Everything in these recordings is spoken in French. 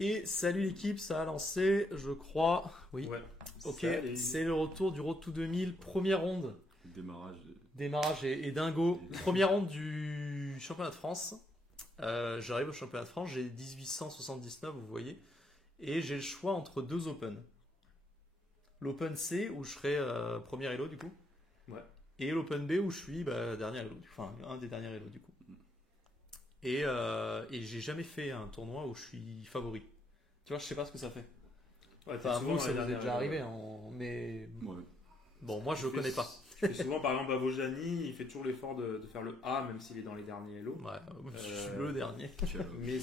Et salut l'équipe, ça a lancé, je crois. Oui. Ouais. Ok, Salut. c'est le retour du Road to 2000, première ronde. Démarrage. Démarrage et dingo. Première ronde du championnat de France. J'arrive au championnat de France, j'ai 1879, vous voyez. Et j'ai le choix entre deux Open. L'Open C, où je serai premier Elo du coup. Ouais. Et l'Open B, où je suis dernier Elo. Enfin, un des derniers Elo du coup. Et j'ai jamais fait un tournoi où je suis favori. Tu vois, je sais pas ce que ça fait. Ouais, Enfin, souvent vous, ça les vous est dernières- déjà arrivé, hein, mais Ouais. bon, moi je Tu connais fais- pas. tu fais souvent, par exemple, à Vojani, il fait toujours l'effort de faire le A, même s'il est dans les derniers Hello. Ouais, je suis le dernier. Mais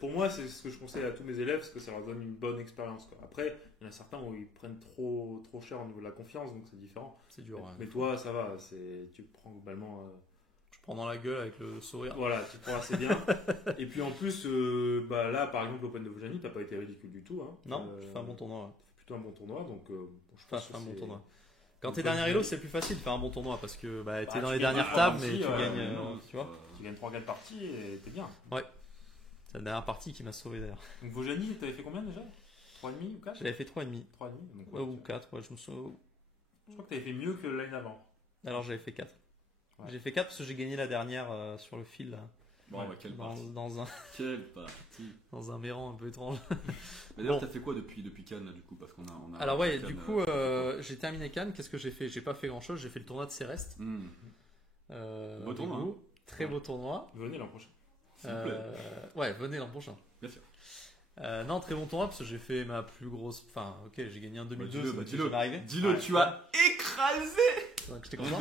pour moi, c'est ce que je conseille à tous mes élèves, parce que ça leur donne une bonne expérience, quoi. Après, il y en a certains où ils prennent trop cher au niveau de la confiance, donc c'est différent. C'est dur. Mais toi, ça va, tu prends globalement. Je prends dans la gueule avec le sourire. Voilà, tu prends assez bien. Et puis en plus, là, par exemple, l'Open de Vojani, t'as pas été ridicule du tout. Hein. Non, je fais un bon tournoi. Ouais. Tu fais plutôt un bon tournoi, donc je Enfin, pense je que fais un bon c'est- tournoi. Quand Donc, t'es dernier Elo, c'est plus facile de faire un bon tournoi parce que t'es tu dans les gagnes dernières pas tables, partie, mais tu ouais, gagnes. mais non, Tu vois, Tu gagnes 3-4 parties et t'es bien. c'est la dernière partie qui m'a sauvé d'ailleurs. Donc Vojani, t'avais fait combien déjà 3,5 ou 4 J'avais fait 3,5. 3,5. Donc, Ou 4, ouais, je me souviens. Je crois que t'avais fait mieux que l'année avant. Alors j'avais fait 4. Ouais. J'ai fait 4 parce que j'ai gagné la dernière sur le fil là, Bon, bah, quelle partie. dans Quelle partie. un méran un peu étrange. Mais d'ailleurs, Bon. t'as fait quoi depuis Cannes, là, du coup? Parce qu'on a Alors ouais, Cannes, du coup, j'ai terminé Cannes. Qu'est-ce que j'ai fait? J'ai pas fait grand chose. J'ai fait le tournoi de Céreste. Beau tournoi, Rigolo. Très beau tournoi. Venez l'an prochain. S'il vous plaît. Ouais, venez l'an prochain. Bien sûr. Non, très bon tournoi parce que j'ai fait ma plus grosse. Enfin, ok, j'ai gagné en 2002. dis-le, ça m'est dis-le. jamais arrivé. Dis-le, Ouais. tu as écrasé. Donc j'étais content.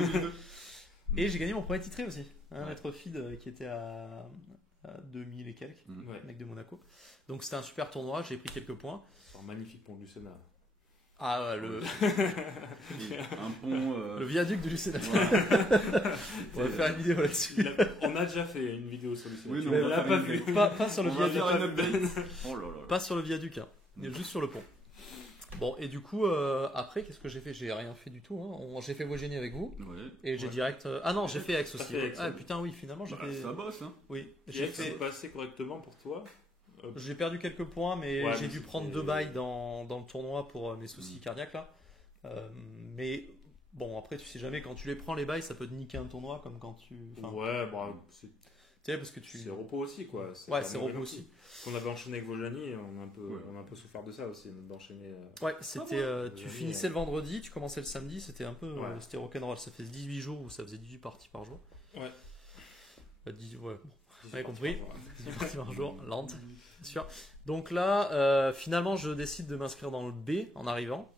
Et j'ai gagné mon premier titré aussi. Un maître feed qui était à 2000 et quelques. Ouais. Mec de Monaco. Donc c'était un super tournoi. J'ai pris quelques points. C'est un magnifique pont du Sénat. Ah ouais, le Un pont. le viaduc de Lucéna. Voilà. On va faire une vidéo là-dessus. On a déjà fait une vidéo sur le Sénat. Oui, Tu non, on va l'as faire pas une vu. vidéo. Pas sur le On va viaduc. faire un update. Oh là là. Pas sur le viaduc, hein. Mais juste sur le pont. Bon, et du coup, après, qu'est-ce que j'ai fait? J'ai rien fait du tout. Hein. J'ai fait Vojeni avec vous. Ouais. Et j'ai Ouais. direct. Ah non, j'ai fait Aix aussi. fait Aix, Ah oui. putain, oui, finalement, j'ai Bah, fait. ça bosse, hein. Oui, J'ai j'ai fait. passé correctement pour toi. J'ai perdu quelques points, mais Ouais, j'ai mais dû c'était- prendre 2 bails dans le tournoi pour mes soucis cardiaques là. Mais bon, après, tu sais jamais, quand tu les prends les bails, ça peut te niquer un tournoi comme quand tu. Enfin, Ouais, bon, c'est tu sais, parce que tu. c'est repos aussi, quoi. Ouais, pas c'est mauvais repos non aussi. plus. On avait enchaîné avec Vojani, on Ouais. a un peu souffert de ça aussi, d'enchaîner. Ouais, c'était. Tu Vojani, finissais le vendredi, tu commençais le samedi, c'était un peu. Ouais. C'était rock'n'roll. Ça fait 18 jours où ça faisait 18 parties par jour. Ouais. 18, ouais, bon. J'ai Vous avez parti compris. par jour. 18 parties par jour, lente, bien sûr. Donc là, finalement, je décide de m'inscrire dans le B en arrivant.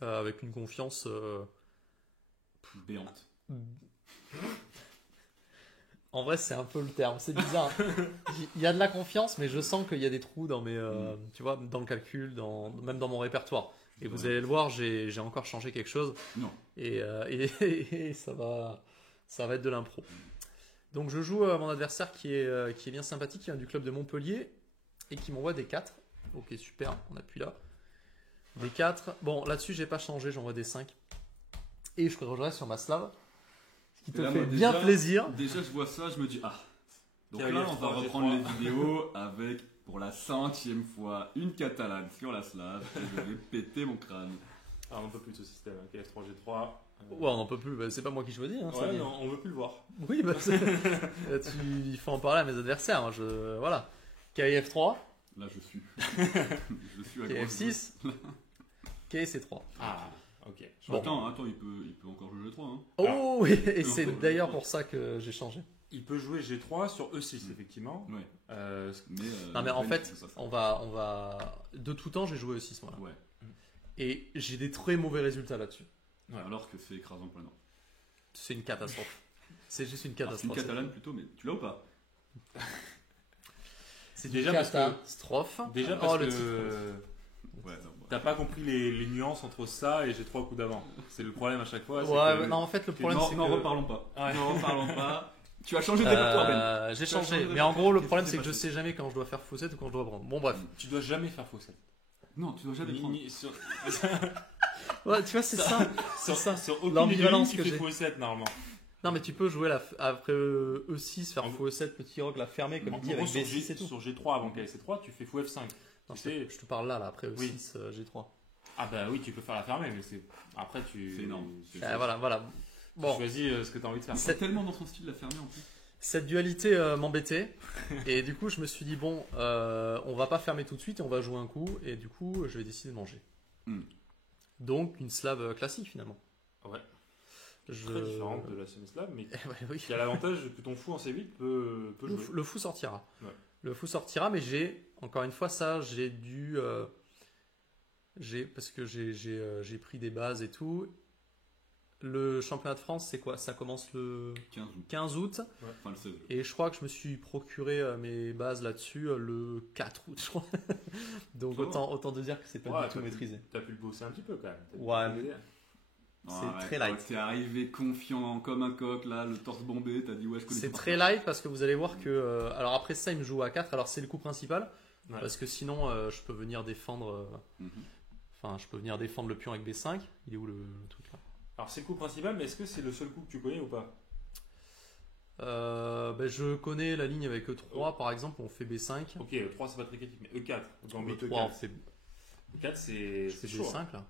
Avec une confiance. Béante. En vrai, c'est un peu le terme, c'est bizarre. Il y a de la confiance, mais je sens qu'il y a des trous dans mes, tu vois, dans le calcul, même dans mon répertoire. Et vous allez le voir, j'ai encore changé quelque chose. Non. Et ça va être de l'impro. Donc je joue à mon adversaire qui est bien sympathique, qui vient du club de Montpellier et qui m'envoie des 4. Ok, super, on appuie là. Des 4. Bon, là-dessus, j'ai pas changé, j'envoie des 5. Et je rejoins sur ma slave. Ce qui te Et là, fait moi, bien déjà- plaisir. Déjà, je vois ça, je me dis, ah. Donc Quel là, F3, on va reprendre les vidéos avec, pour la 100e fois, une catalane sur la slave. Et je vais péter mon crâne. Ah, on peut plus de ce système. KF3, G3. Ouais, on n'en peut plus, bah, c'est pas moi qui choisis. Hein, ça Ouais, vient. non, on veut plus le voir. Oui, bah, il faut en parler à mes adversaires. Hein, voilà. KF3, Là, je suis. Je suis à gauche. KF6, KC3. Ah, ok. Attends, il peut encore jouer G3. Hein. Oh oui, et Non, c'est non, d'ailleurs non. pour ça que j'ai changé. Il peut jouer G3 sur E6, effectivement. Ouais. Mais, Non mais en Ben, fait, c'est ça. on va de tout temps j'ai joué au 6 moi là. Ouais. Et j'ai des très mauvais résultats là-dessus. Ouais, alors que c'est écrasant pour le nord. C'est une catastrophe. C'est juste une Alors, c'est une catastrophe. catalane plutôt, mais tu l'as ou pas? C'est Déjà une parce que- catastrophe. Déjà Oh, parce le que titre. Ouais, attends, bon. t'as pas compris les nuances entre ça et G3 coups d'avant. C'est le problème à chaque fois. c'est Ouais, que- non en fait le problème c'est N'en que reparlons pas. Ouais. N'en reparlons pas. Tu as changé de répertoire, Ben. j'ai Tu as changé. changé de Mais en gros le répertoire. problème Qu'est-ce c'est qui que je s'est sais jamais quand je dois faire faussette ou quand je dois prendre. Bon bref. Tu dois jamais faire faussette. Non, tu dois jamais prendre. Ouais, tu vois c'est ça. C'est ça. Sur aucune L'ambivalence égaline, tu que fais j'ai. faussette normalement. Non, mais tu peux jouer après E6, faire En- fou E7, petit roc, la fermer, comme En il dit, avec gros, sur, B6 et tout. sur G3 avant qu'elle ait C3, tu fais fou F5. Non, Tu sais- je te parle là, après Oui. E6, G3. Ah bah oui, tu peux faire la fermer, mais c'est après tu. C'est énorme. Voilà. Tu Bon, choisis ce que tu as envie de faire. C'est tellement dans ton style de la fermer en plus. cette dualité m'embêtait. Et du coup, je me suis dit, bon, on va pas fermer tout de suite et on va jouer un coup. Et du coup, je vais décider de manger. Hmm. Donc, une slave classique finalement. Ouais. Je... Très différente de la semi-slave, mais Ouais, oui. qui a l'avantage que ton fou en C8 peut jouer. Le fou sortira. Ouais. Le fou sortira, mais encore une fois, ça, j'ai dû. Parce que j'ai pris des bases et tout. Le championnat de France, c'est quoi? Ça commence le 15 août. 15 août. Enfin, le 16 août. Et je crois que je me suis procuré mes bases là-dessus le 4 août, je crois. Donc Ça va. autant te dire que c'est pas Ouais, du tout maîtrisé. T'as pu le bosser un petit peu quand même. T'as pu Ouais. l'aider. C'est très light. T'es arrivé confiant comme un coq, là, le torse bombé, t'as dit ouais, je connais C'est tout très par light parce que vous allez voir que. Alors après ça, il me joue à 4. Alors c'est le coup principal. Ouais. Parce que sinon, je peux venir défendre. cœur. Mhm. Enfin, je peux venir défendre le pion avec B5. Il est où le truc là? Alors c'est le coup principal, mais est-ce que c'est le seul coup que tu connais ou pas? Je connais la ligne avec E3 par exemple, on fait B5. Ok, E3 c'est pas très critique, mais E4. Dans E3 E4, on fait, E4 c'est c'est chaud. hein. B5 là.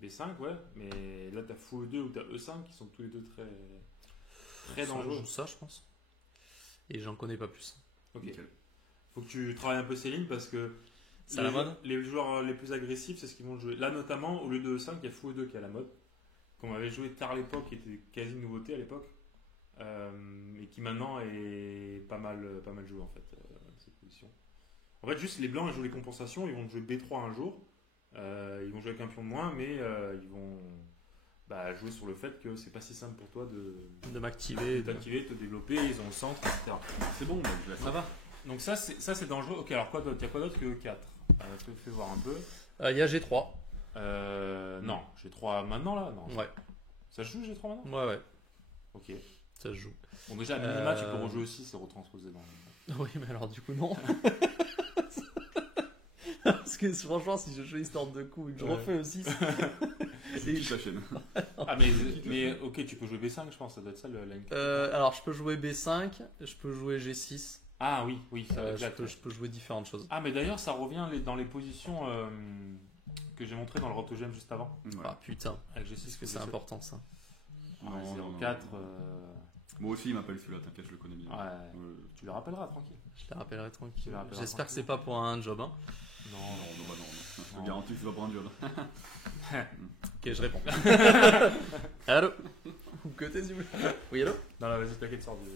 B5, ouais, mais là t'as fou E2 ou t'as E5 qui sont tous les deux très Ça, dangereux. je joue ça je pense. Et j'en connais pas plus. Ok. Nickel. Faut que tu travailles un peu ces lignes parce que C'est à la mode. les joueurs les plus agressifs, c'est ce qu'ils vont jouer. Là notamment, au lieu de E5, il y a fou E2 qui est à la mode. Qu'on avait joué tard à l'époque, qui était quasi une nouveauté à l'époque. Et qui maintenant est pas mal joué en fait, cette position. En fait, juste les blancs ils jouent les compensations, ils vont jouer B3 un jour, ils vont jouer avec un pion de moins, mais ils vont jouer sur le fait que c'est pas si simple pour toi De m'activer. de t'activer, de te développer, ils ont le centre, etc. C'est bon, bah, je laisse. Ça va. Donc ça c'est dangereux. Ok, alors quoi d'autre? Il y a quoi d'autre que E4? Je te fais voir un peu. Il y a G3. Non, G3 maintenant là? Non. Ouais. Ça se joue G3 maintenant? Ouais. Ok. Ça se joue. Bon déjà, à minima, tu peux rejouer aussi, c'est retransposé dans... Oui, mais alors du coup, non. Parce que franchement, si je joue histoire de coup et que je Ouais. refais aussi. C'est toute la chaîne. Ah mais ok, tu peux jouer B5 je pense, ça doit être ça la ligne. Alors, je peux jouer B5, je peux jouer G6, Ah oui, ça va je exact. peux jouer différentes choses. Ah mais d'ailleurs ça revient dans les positions que j'ai montré dans le rotogem juste avant. Ouais. Ah putain, Avec G6 est-ce que c'est important ça? Ouais, Non, 0,4. Moi aussi, il m'appelle celui-là, t'inquiète, je le connais bien. Tu le rappelleras tranquille. Je les rappellerai tranquille. Tu les rappelleras J'espère que tranquille. c'est pas pour un job. Hein. Non, Non. Je Non. te garantis que c'est pas pour un job. Ok, je réponds. Allô? Vous côté s'il vous plaît. Oui, allô? non, là, vas-y, t'inquiète, sors du.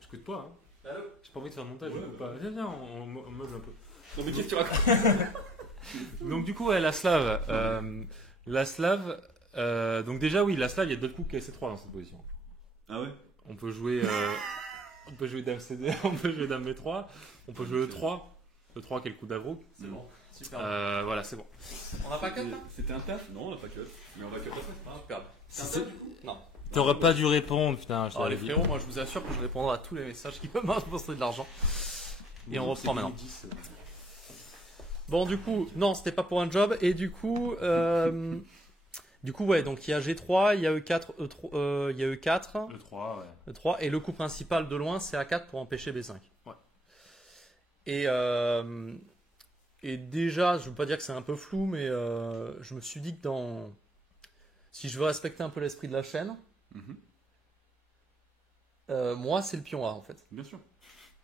Je coupe pas, hein. Allô? J'ai pas envie de faire le montage, je coupe pas. Viens, on meuble un peu. Non, mais qu'est-ce que tu racontes? Donc, du coup, ouais, la slave. Donc, déjà, oui, la slave, il y a d'autres coups KC3 dans cette position. Ah ouais? On peut jouer Dame CD, on peut jouer Dame B3, on peut jouer E3. E3 qui est le coup d'Avrouk. C'est bon. Super. Voilà, c'est bon. On n'a pas 4 là? C'était un taf? Non, on l'a pas cut. Mais on va cut après. Superbe. c'est- Non. T'aurais pas dû répondre, putain. Je Alors, les t'avais dit. frérots, moi je vous assure que je répondrai à tous les messages qui peuvent m'apporter de l'argent. Et on reprend maintenant. 10. Bon, du coup, non, c'était pas pour un job. Et du coup, ouais, donc il y a G3, il y a E4, il y a E4, E3, ouais. E3, et le coup principal de loin, c'est A4 pour empêcher B5. Ouais. Et déjà, je veux pas dire que c'est un peu flou, mais je me suis dit que si je veux respecter un peu l'esprit de la chaîne, moi, c'est le pion A en fait. Bien sûr.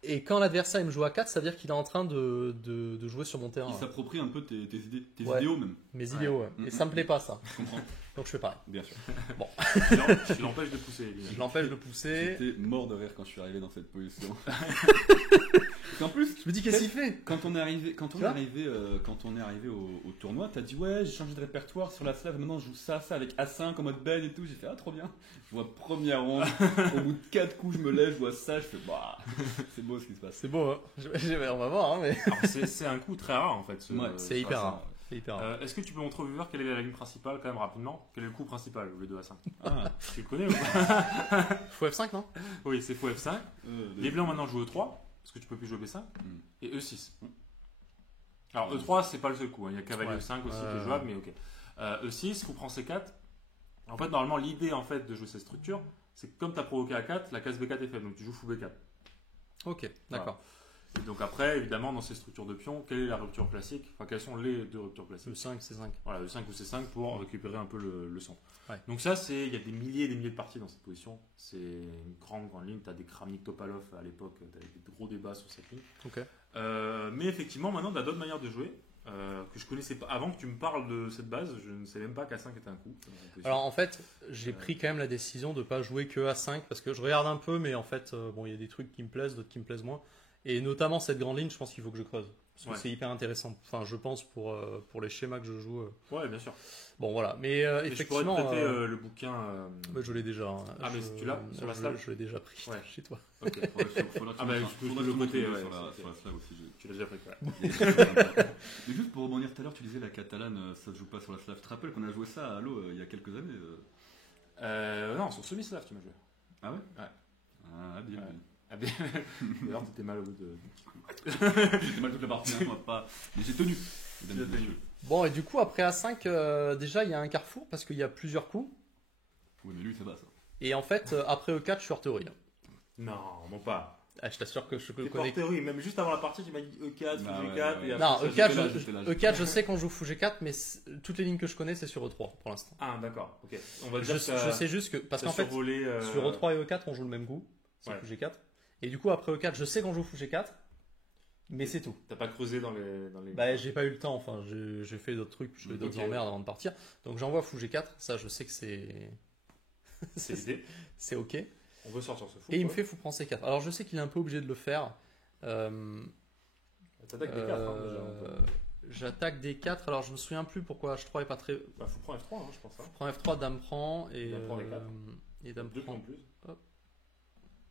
Et quand l'adversaire il me joue à 4, c'est-à-dire qu'il est en train de jouer sur mon terrain. Il Ouais. s'approprie un peu tes idées, tes Ouais. idéaux même. Mes idéaux, ouais. Mhm. Et ça me plaît pas ça. Je comprends. Donc je fais pareil. Bien sûr. Tu l'empêches de pousser. Je l'empêche de pousser. J'étais mort de rire quand je suis arrivé dans cette position. En plus, Je me dis qu'est-ce qu'il fait? quand on est arrivé, Tu vois au tournoi, t'as dit ouais, j'ai changé de répertoire sur la slave, maintenant je joue ça avec A5 en mode Ben et tout. J'ai fait ah trop bien. Je vois première ronde, au bout de 4 coups je me lève, je vois ça, je fais bah c'est beau ce qui se passe. C'est beau, hein. On va voir, hein, mais. Alors, c'est un coup très rare en fait. Ouais, C'est hyper rare. C'est hyper rare. Est-ce que tu peux montrer au viewer quelle est la ligne principale quand même rapidement? Quel est le coup principal au lieu de A5? Ah, Tu le connais ou pas? Faut F5, non? Oui, c'est fou F5. Les blancs maintenant jouent E3 parce que tu peux plus jouer B5 et E6. Alors E3 c'est pas le seul coup, hein. Il y a cavalier Ouais. E5 aussi qui est jouable, mais ok. E6, coup prend C4. En fait, normalement, l'idée en fait de jouer cette structure, c'est que comme tu as provoqué A4, la case B4 est faible, donc tu joues fou B4. Ok, d'accord. Et donc après, évidemment, dans ces structures de pions, quelle est la rupture classique? Enfin, quelles sont les deux ruptures classiques? Le 5, c'est 5. Voilà, le 5 ou C5 pour récupérer un peu le centre. Ouais. Donc ça, il y a des milliers et des milliers de parties dans cette position. C'est une grande ligne. Tu as des Kramnik Topalov à l'époque, tu as des gros débats sur cette ligne. Ok. Mais effectivement, maintenant, tu as d'autres manières de jouer que je connaissais pas. Avant que tu me parles de cette base, je ne savais même pas qu'A5 était un coup. Alors en fait, j'ai pris quand même la décision de pas jouer que A5 parce que je regarde un peu, mais en fait, bon, il y a des trucs qui me plaisent, d'autres qui me plaisent moins. Et notamment cette grande ligne, je pense qu'il faut que je creuse. Parce que c'est hyper intéressant. Enfin, je pense pour les schémas que je joue. Ouais, bien sûr. Bon, voilà. Mais effectivement. Je pourrais te prêter le bouquin. Bah, je l'ai déjà. Hein. Ah, mais tu l'as sur la slave? Je l'ai déjà pris chez toi. Ok. Ah, bah, je peux le côté. Sur la slave aussi. Tu l'as déjà pris, quoi. Mais juste pour rebondir tout à l'heure, tu disais la catalane, ça se joue pas sur la slave. Tu te rappelles qu'on a joué ça à Halo il y a quelques années Non, sur semi-slave, tu m'as joué. Ah ouais? Ouais. Ah, bien. Ah, bien. D'ailleurs, t'étais mal au bout de. J'étais mal toute la partie, hein, moi, pas. Mais j'ai tenu. Mesdames et messieurs. Bon, et du coup, après A5, déjà, il y a un carrefour parce qu'il y a plusieurs coups. Oui, mais lui, c'est bas ça. Et en fait, après E4, je suis hors théorie. Non, non pas. Ah, je t'assure que je T'es pas connais. hors théorie, même juste avant la partie, tu m'as dit E4, Bah, G4. ouais. Et après, Non, ça, E4, j'étais là. je sais qu'on joue fou G4, mais toutes les lignes que je connais, c'est sur E3 pour l'instant. Ah, d'accord, ok. On va dire Je sais juste que. Parce qu'en fait, survolé, sur E3 et E4, on joue le même coup. C'est fou G4. Et du coup, après E4, je sais qu'on joue fou G4. Mais c'est tout. T'as pas creusé dans les... Bah, j'ai pas eu le temps. Enfin, j'ai fait d'autres trucs, je fais d'autres emmerdes avant de partir. Donc, j'envoie fou G4. Ça, je sais que c'est. C'est l'idée. C'est ok. On veut sortir ce fou. Et il me fait fou prend C4. Alors, je sais qu'il est un peu obligé de le faire. T'attaques des 4 déjà. J'attaque des 4. Alors, je me souviens plus pourquoi H3 est pas très. Bah, faut prendre F3, je pense. Fou prend F3, dame prend. Et Dame prend des 4. Et dame Deux prend. points de plus. Hop.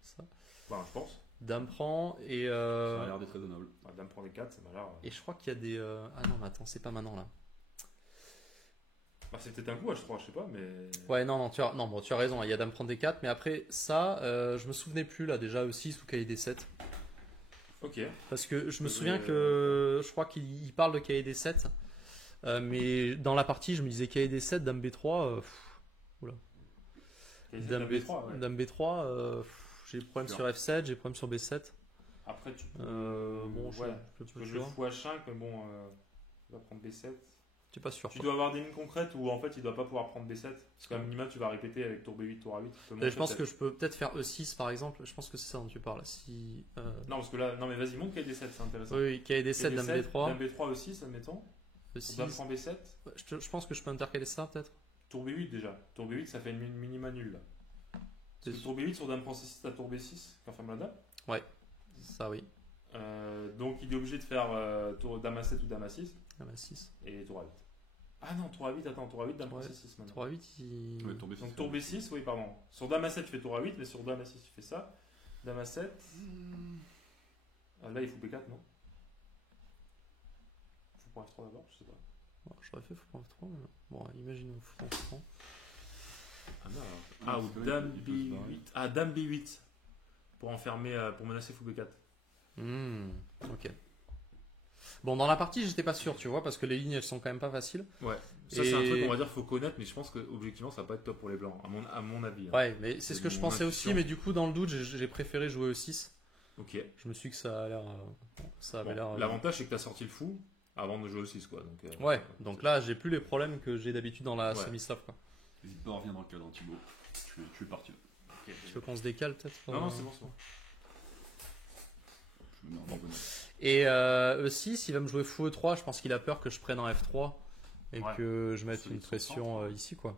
Ça. Bah, je pense. Dame prend et. Ça a l'air d'être raisonnable. Bah, dame prend des 4, ça m'a l'air. Et je crois qu'il y a des. Ah non, mais attends, c'est pas maintenant là. Bah, c'est peut-être un coup H3, je sais pas, mais. Ouais, non, tu as raison, il y a dame prendre des 4, mais après ça, je me souvenais plus là, déjà E6 ou cahier des 7. Ok. Parce que je me souviens que je crois qu'il parle de cahier des 7, mais dans la partie, je me disais cahier des 7, dame B3. Oula. Dame B3, dame B3 j'ai des problèmes sur F7, j'ai des problèmes sur B7. Après, tu peux. Bon, ouais, je tu peux jouer fou H5, mais bon, tu vas prendre B7. Tu es pas sûr. Tu dois avoir des lignes concrètes où en fait il doit pas pouvoir prendre B7. Parce qu'à minima, tu vas répéter avec tour B8, tour A8. Je pense que je peux peut-être faire E6 par exemple. Je pense que c'est ça dont tu parles. Si, Non, parce que là, non, mais vas-y, montre cahier D7, c'est intéressant. Oui, cahier D7, dame B3. Dame B3 aussi, admettons. E6. Dame prend B7. Je pense que je peux intercaler ça peut-être. Tour B8 déjà. Tour B8, ça fait une minima nulle là. Parce que tour B8 sur dame prend C6, t'as tour B6, confirme la dame. Ouais, ça oui. Donc il est obligé de faire tour dame A7 ou dame A6. Dame A6. Et tour A8. Ah non, tour A8, attends, tour A8, dame prend C6 maintenant. Tour A8, il. Ouais, tour B6, donc tour B6, oui, pardon. Sur dame A7, tu fais tour A8, mais sur dame A6, tu fais ça. Dame A7. Là, il faut B4, non? Faut prendre F3 d'abord, je sais pas. Bon, j'aurais fait fou prendre F3. Mais... Bon, imaginons fou prendre F3. Ah, ou dame B8. Ah, dame B8. Pour enfermer, pour menacer fou B4. Ok. Bon, dans la partie, j'étais pas sûr, tu vois, parce que les lignes, elles sont quand même pas faciles. Ouais. Ça, c'est un truc, on va dire, faut connaître, mais je pense que objectivement, ça va pas être top pour les blancs, à mon avis. Hein. Ouais, mais c'est ce que je pensais aussi, mais du coup, dans le doute, j'ai préféré jouer E6. Ok. Je me suis dit que ça a l'air. Ça avait l'air. L'avantage, c'est que tu as sorti le fou avant de jouer E6, quoi. Donc, ouais, donc là, j'ai plus les problèmes que j'ai d'habitude dans la semi-slave, quoi. N'hésite pas à revenir dans le cadre, Thibaut. Tu es parti. Okay. Tu veux qu'on se décale peut-être? Non, c'est bon, c'est bon. Je me mets en bonne. Et E6, il va me jouer fou E3, je pense qu'il a peur que je prenne en F3 et que je mette une pression ici, quoi.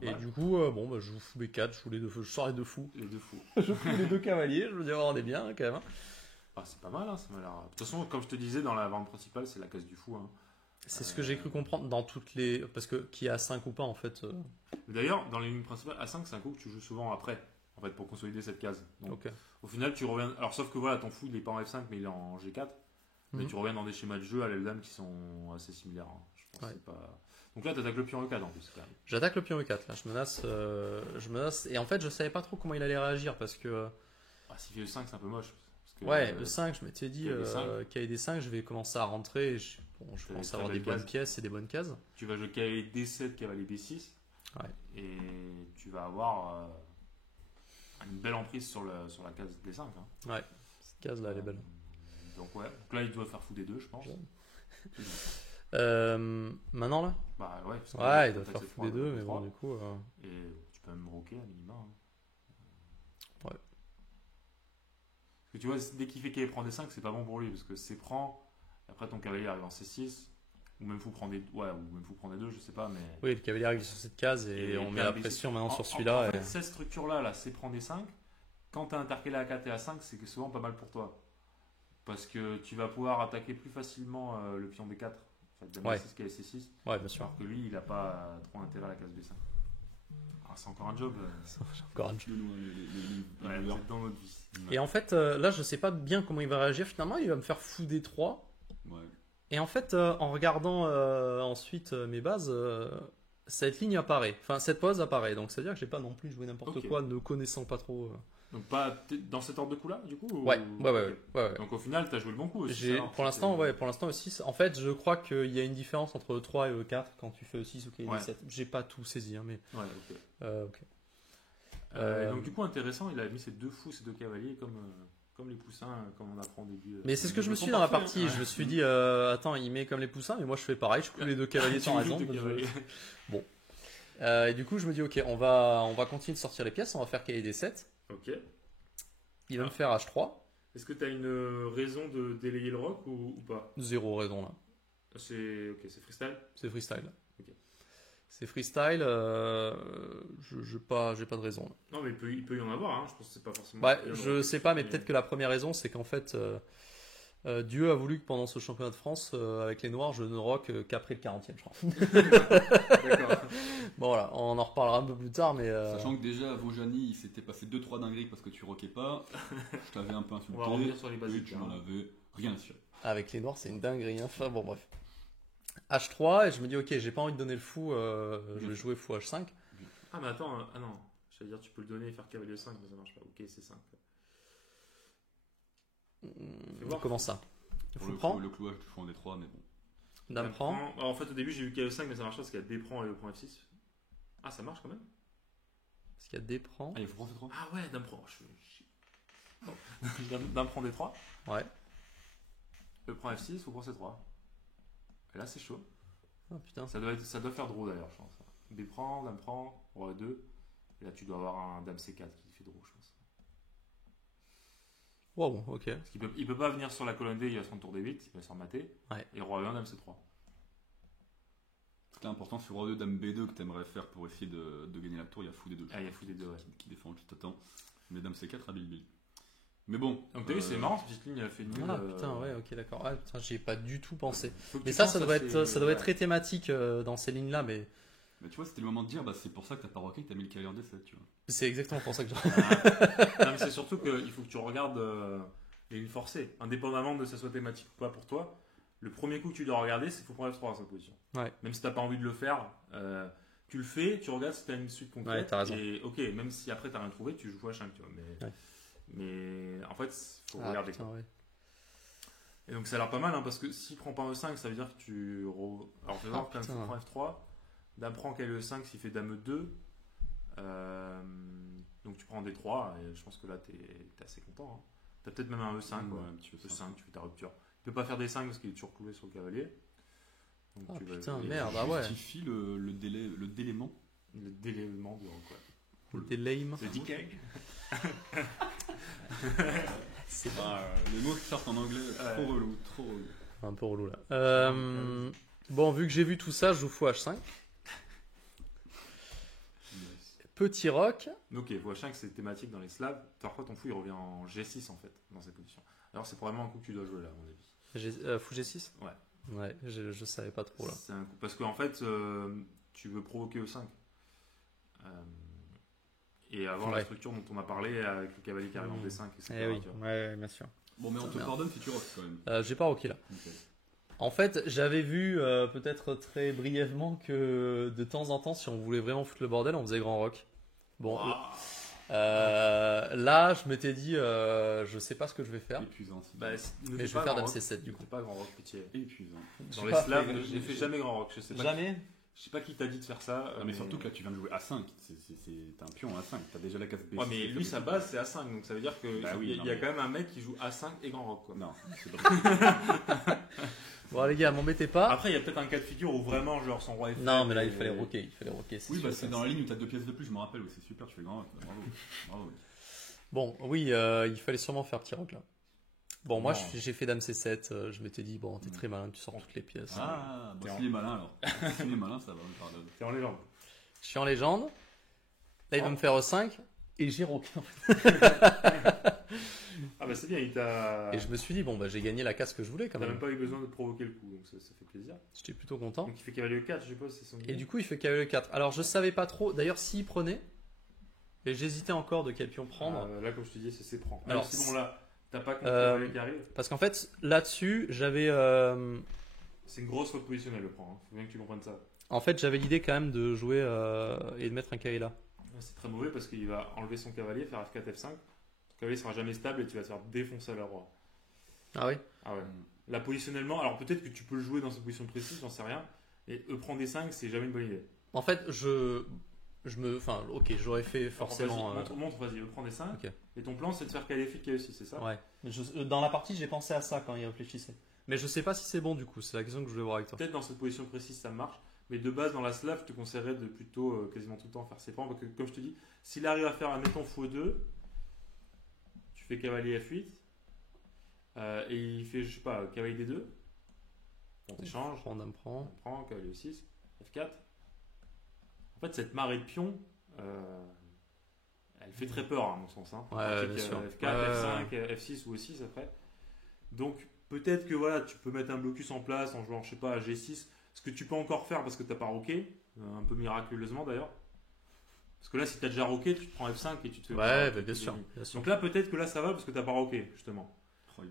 Et du coup, bon, bah, je joue fou B4, je sors les deux fous. Les deux fous. Je fous les deux cavaliers, je veux dire, on est bien quand même. Hein. Ah, c'est pas mal, hein, ça m'a l'air. De toute façon, comme je te disais, dans la vente principale, c'est la case du fou. Hein. C'est ce que j'ai cru comprendre dans toutes les. Parce que qui a 5 ou pas, en fait. D'ailleurs, dans les lignes principales, A5, c'est un coup que tu joues souvent après, en fait, pour consolider cette case. Donc, au final, tu reviens. Alors, sauf que voilà, ton fou, il est pas en F5, mais il est en G4. Mais tu reviens dans des schémas de jeu à l'aile-dame qui sont assez similaires. Hein. Je pense que c'est pas. Donc là, tu attaques le pion E4 en plus, quand même. J'attaque le pion E4, là. Je menace. Et en fait, je savais pas trop comment il allait réagir parce que. Ah, s'il fait E5, c'est un peu moche. Parce que, ouais, E5, je m'étais dit, KD5, je vais commencer à rentrer. Je commence à avoir des bonnes pièces et des bonnes cases. Tu vas jouer KD7, cavalier B6. Ouais. Et tu vas avoir une belle emprise sur la case des 5. Hein. Ouais, cette case là elle est belle. Donc là il doit faire fou des 2, je pense. Maintenant là Bah ouais, parce que Ouais, il doit t'as faire ces fou trois, des deux, t'as mais trois. bon, du coup. Et tu peux même rocker à minima. Hein. Ouais. Parce que tu vois, dès qu'il fait qu'il prend des 5, c'est pas bon pour lui. Parce que c'est prend, après ton cavalier arrive en C6, ou même fou prend des 2, je sais pas. Mais... Oui, le cavalier arrive sur cette case et on met la pression maintenant sur celui-là. En fait, cette structure-là, là, c'est prend des 5. Quand tu as intercalé à 4 et à 5, c'est souvent pas mal pour toi. Parce que tu vas pouvoir attaquer plus facilement le pion B4. En fait, dame D6 qui est C6. Ouais, bien sûr. Alors que lui, il n'a pas trop intérêt à la case B5. Alors, c'est encore un job. C'est encore un jeu. Ouais, vous êtes dans notre vie. Et en fait, là, je sais pas bien comment il va réagir. Finalement, il va me faire fou des 3. Ouais. Et en fait, en regardant ensuite mes bases, cette ligne apparaît. Enfin, cette pose apparaît. Donc, ça veut dire que j'ai pas non plus joué n'importe quoi, ne connaissant pas trop. Donc, pas dans cet ordre de coup-là, du coup Ouais. Donc, au final, tu as joué le bon coup aussi. Pour l'instant aussi. En fait, je crois qu'il y a une différence entre E3 et E4 quand tu fais E6 ou KD7. J'ai pas tout saisi, hein, mais. Ouais, ok. Ok. Et donc, du coup, intéressant, il a mis ces 2 fous, ces 2 cavaliers, comme les poussins, comme on apprend au début. Mais c'est ce que je me suis dit dans la partie. Ouais. Je me suis dit, attends, il met comme les poussins, mais moi je fais pareil, je coule les 2 cavaliers sans raison. Bon. Et du coup, je me dis, ok, on va continuer de sortir les pièces, on va faire KD7. Ok. Il va me faire H3. Est-ce que tu as une raison de délayer le rock ou pas? Zéro raison là. C'est freestyle? C'est freestyle. Ok. C'est freestyle, j'ai pas de raison. Là. Non, mais il peut y en avoir, hein. Je pense que c'est pas forcément. Ouais, je sais pas, mais peut-être que la première raison, c'est qu'en fait, Dieu a voulu que pendant ce championnat de France, avec les Noirs, je ne rock qu'après le 40e, je crois. D'accord. Bon, voilà, on en reparlera un peu plus tard, mais. Sachant que déjà à Vaujany, il s'était passé 2-3 dingueries parce que tu rockais pas. Je t'avais un peu insulté. On va revenir sur les Oui, basiques. tu n'en avais rien à cirer. Avec les Noirs, c'est une dinguerie. Hein. Enfin, bon, bref. H3, et je me dis, ok, j'ai pas envie de donner le fou, je vais jouer fou H5. Ah, mais attends, non. J'allais dire, tu peux le donner et faire cavalier 5, mais ça marche pas. Ok, c'est 5. voir. Comment ça? Pour Fou le clouage du fond des 3, mais bon. Dame prend. Alors, en fait, au début, j'ai vu qu'il y avait 5, mais ça marche pas parce qu'il y a D prend et E prend F6. Ah, ça marche quand même? Parce qu'il y a des prends. Ah, il faut prendre ces 3. Ah ouais, dame prend. Dame prend D3. Ouais. E prend F6, ou prend C3. Et là, c'est chaud. Oh putain. Ça doit faire draw d'ailleurs, je pense. B prend, dame prend, roi 2. Et là, tu dois avoir un dame C4 qui fait draw, je pense. Wow, ok. Parce qu'il peut pas venir sur la colonne D, il va son tour D8, il va se remater. Ouais. Et roi 1, dame C3. C'était important sur roi 2, dame B2 que tu aimerais faire pour essayer de gagner la tour. Il y a fou des 2. Ah, il y a fou des 2, ouais. Qui défend juste à temps. Mais dame C4 à Bill. Mais bon. Donc t'as vu, c'est marrant, cette petite ligne, elle a fait nul. Ah putain, ouais, ok, d'accord. Ah putain, j'y ai pas du tout pensé. Faut que Mais tu ça penses doit à être, ça doit être ouais. très thématique dans ces lignes-là, mais Mais tu vois, c'était le moment de dire, c'est pour ça que t'as pas rocké, que t'as mis le cavalier en D7, tu vois. c'est exactement pour ça que je. Non, mais c'est surtout qu'il faut que tu regardes les lignes forcées. Indépendamment de ça soit thématique ou pas pour toi, le premier coup que tu dois regarder, c'est qu'il faut prendre F3 à sa position. Ouais. Même si t'as pas envie de le faire, tu le fais, tu regardes si t'as une suite concrète. Ouais, t'as raison. Et ok, même si après t'as rien trouvé, tu joues H5, tu vois. Mais en fait, faut Ah, regarder. putain, ouais. Et donc ça a l'air pas mal, hein, parce que s'il prend pas E5, ça veut dire que tu. Alors fais voir, quand putain. il prend F3, dame prend quel E5 s'il fait dame E2. Donc tu prends D3, et je pense que là t'es assez content. Hein. T'as peut-être même un E5, quoi. Ouais, un petit peu ça. E5, tu fais ta rupture. Tu peux pas faire D5 parce qu'il est toujours cloué sur le cavalier. Donc Ah, tu vas putain, jouer merde. Ah ouais. Justifie le délément. le délément du rock, ouais. Des lame. Le decay. C'est Les mots qui sortent en anglais, trop relou, trop relou. un peu relou là. Bon, vu que j'ai vu tout ça, je joue fou H5. Petit rock. Ok, H5 c'est thématique dans les Slaves. Parfois ton fou il revient en G6 en fait, dans ces positions. Alors c'est probablement un coup que tu dois jouer là, à mon avis. Fou G6. Ouais. Ouais, je savais pas trop là. C'est un coup, parce qu'en fait, tu veux provoquer E5. Et avoir la structure dont on a parlé avec le cavalier qui arrive en D5, etc. Eh oui, tu vois. ouais, bien sûr. Bon, mais on te Merde. pardonne si tu rock quand même. J'ai pas rocké là. Nickel. En fait, j'avais vu peut-être très brièvement que de temps en temps, si on voulait vraiment foutre le bordel, on faisait grand rock. Bon, là, je m'étais dit, je sais pas ce que je vais faire, Épuisant. Bah, mais je vais faire dame C7 du coup. C'est pas grand rock, pitié. Épuisant. Dans les Slaves, je n'ai fait jamais grand rock. Je sais pas. Jamais. Je sais pas qui t'a dit de faire ça. Non, mais surtout que là, tu viens de jouer A5. T'es un pion A5. T'as déjà la case B6. Ouais, mais lui, sa base, c'est A5. Donc ça veut dire qu'il Bah oui, y a quand même un mec qui joue A5 et Grand Rock. Quoi. Non, c'est pas Bon, les gars, m'embêtez pas. Après, il y a peut-être un cas de figure où vraiment, genre, son roi est Non, faible mais là, et- il fallait rocker. Il fallait rocker. Oui, sûr, c'est ça. dans la ligne où t'as 2 pièces de plus, je me rappelle. Oui, c'est super, tu fais grand. Bravo. Bravo. Bon, oui, il fallait sûrement faire petit rock là. Bon, moi, Non. j'ai fait Dame C7. Je m'étais dit, bon, t'es très malin, tu sors toutes les pièces. Ah, bon, T'es s'il est malin alors. S'il est malin, ça va, on pardonne. T'es en légende. Je suis en légende. Là, il va Oh. me faire E5 et j'ai rocké. En fait. Ah bah c'est bien, il t'a. Et je me suis dit, bon, bah, j'ai gagné la casse que je voulais quand T'as même. même pas eu besoin de provoquer le coup, donc ça fait plaisir. J'étais plutôt content. Donc il fait cavalier 4, je suppose, c'est son Et du coup, il fait cavalier 4. Alors, je savais pas trop. D'ailleurs, s'il prenait, et j'hésitais encore de quel pion prendre. Là, comme je te dis, c'est prend. Alors, Alors, si bon, là, t'as pas compris Euh, cavalier qui arrive. Parce qu'en fait, là-dessus, j'avais. C'est une grosse faute positionnelle, le prend. Faut bien que tu comprennes ça. En fait, j'avais l'idée quand même de jouer et de mettre un cavalier là. C'est très mauvais parce qu'il va enlever son cavalier, faire F4, F5. Ton cavalier sera jamais stable et tu vas te faire défoncer à la roi. Ah oui. Ah ouais. Là, positionnellement, alors peut-être que tu peux le jouer dans cette position précise, j'en sais rien. Et prendre des 5, c'est jamais une bonne idée. En fait, enfin, ok, j'aurais fait forcément. Alors, vas-y, montre, vas-y, prends des 5. Ok. Et ton plan, c'est de faire cavalier F8, KE6, c'est ça? Ouais. Dans la partie, j'ai pensé à ça quand il réfléchissait. Mais je sais pas si c'est bon du coup. C'est la question que je voulais voir avec toi. Peut-être dans cette position précise, ça marche. Mais de base, dans la slave, je te conseillerais de plutôt quasiment tout le temps faire ses plans. Parce que, comme je te dis, s'il arrive à faire, admettons, x2, tu fais cavalier F8. Et il fait, je sais pas, cavalier D2. On t'échange. Prends, dame prend. On prend, cavalier E6, F4. En fait, cette marée de pions, elle fait très peur, à mon sens. Hein. En Ouais, pratique, bien sûr. F4, Ouais, F5, F6 ou E6 après. Donc, peut-être que voilà, tu peux mettre un blocus en place en jouant, je sais pas, à G6. Ce que tu peux encore faire parce que tu n'as pas rocké, un peu miraculeusement d'ailleurs. Parce que là, si tu as déjà rocké, tu te prends F5 et tu te fais. Ouais, bah, bien sûr. Donc là, peut-être que là, ça va parce que tu n'as pas rocké, justement.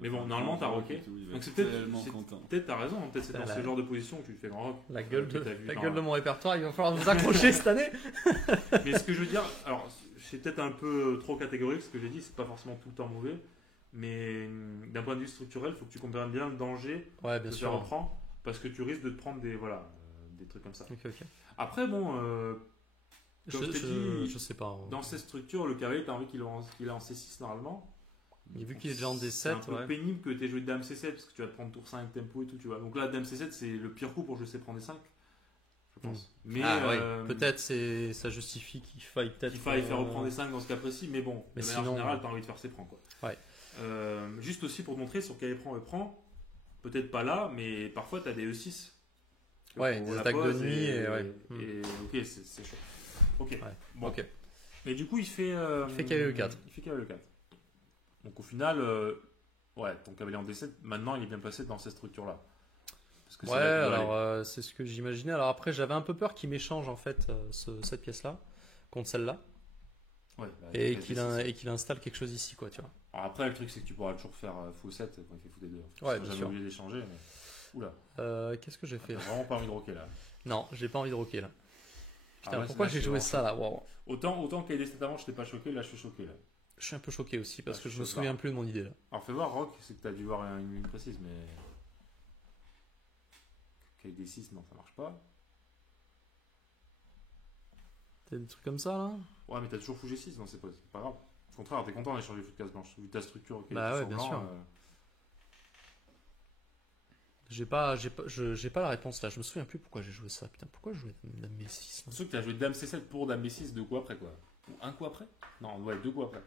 Mais bon, normalement, t'as rocké. Donc c'est peut-être. tellement content. Peut-être t'as raison, hein, peut-être c'est dans Putain, ce la- genre de position que tu fais grand rock. La gueule que de, t'as vu la dans gueule de un- mon répertoire, il va falloir vous accrocher cette année. Mais ce que je veux dire, alors c'est peut-être un peu trop catégorique ce que j'ai dit, c'est pas forcément tout le temps mauvais, mais d'un point de vue structurel, il faut que tu comprennes bien le danger Ouais, bien de sûr. faire reprendre, parce que tu risques de te prendre des, voilà, des trucs comme ça. Ok, ok. Après, bon, comme je t'ai dit, je sais pas. Hein. dans cette structure, le cavalier, t'as envie qu'il est en C6 normalement. Et vu qu'il est déjà en D7, c'est un peu ouais. pénible que tu aies joué Dame C7 parce que tu vas te prendre tour 5 tempo et tout, tu vois. Donc là, Dame C7, c'est le pire coup pour jouer C prendre des 5, je pense. Mais Peut-être ça justifie qu'il faille peut-être. qu'il faille faire reprendre des 5 dans ce cas précis, mais bon, Mais de manière sinon, générale, t'as envie de faire C prend quoi. Ouais. Juste aussi pour te montrer sur quel prend, peut-être pas là, mais parfois t'as des E6. Ouais, Pour des la attaques de pose nuit et ouais. et ok, c'est chaud. Ok. Ouais. Bon. Ok. Et du coup, il fait cavalier E4. Il fait cavalier E4. Donc au final, ouais, ton cavalier en D7, maintenant il est bien placé dans cette structure-là. Parce que c'est Ouais, là qu'il doit aller. alors c'est ce que j'imaginais. Alors après, j'avais un peu peur qu'il m'échange en fait cette pièce-là contre celle-là Ouais, bah, et il fait qu'il C6. qu'il installe quelque chose ici, quoi, tu vois. Alors après, le truc c'est que tu pourras toujours faire fou7 quand il fait fou D2. Ouais, bien J'avais sûr. oublié d'échanger. Mais... Oula, Qu'est-ce que j'ai fait j'ai vraiment pas envie de rocker là. Non, j'ai pas envie de rocker là. Putain, Ah ouais, pourquoi là, j'ai je suis joué vraiment ça là? Wow. Autant qu'à des avant, je t'ai pas choqué, là je suis choqué là. Je suis un peu choqué aussi parce Ah, que je je me sais souviens pas. plus de mon idée là. Alors fais voir Rock, c'est que t'as dû voir une ligne précise, mais. Ok, D6, non, ça marche pas. T'as des trucs comme ça là? Ouais, mais t'as toujours fou G6, non, c'est pas grave. Au contraire, t'es content d'échanger fou de case blanche, vu ta structure. Ok, Bah tout ouais, sur bien blanc, sûr. J'ai pas la réponse là. Je me souviens plus pourquoi j'ai joué ça. Putain, pourquoi je jouais Dame B6 C'est sûr que t'as joué Dame C7 pour Dame B6 deux coups après quoi. Ou un coup après? Non, ouais, deux coups après.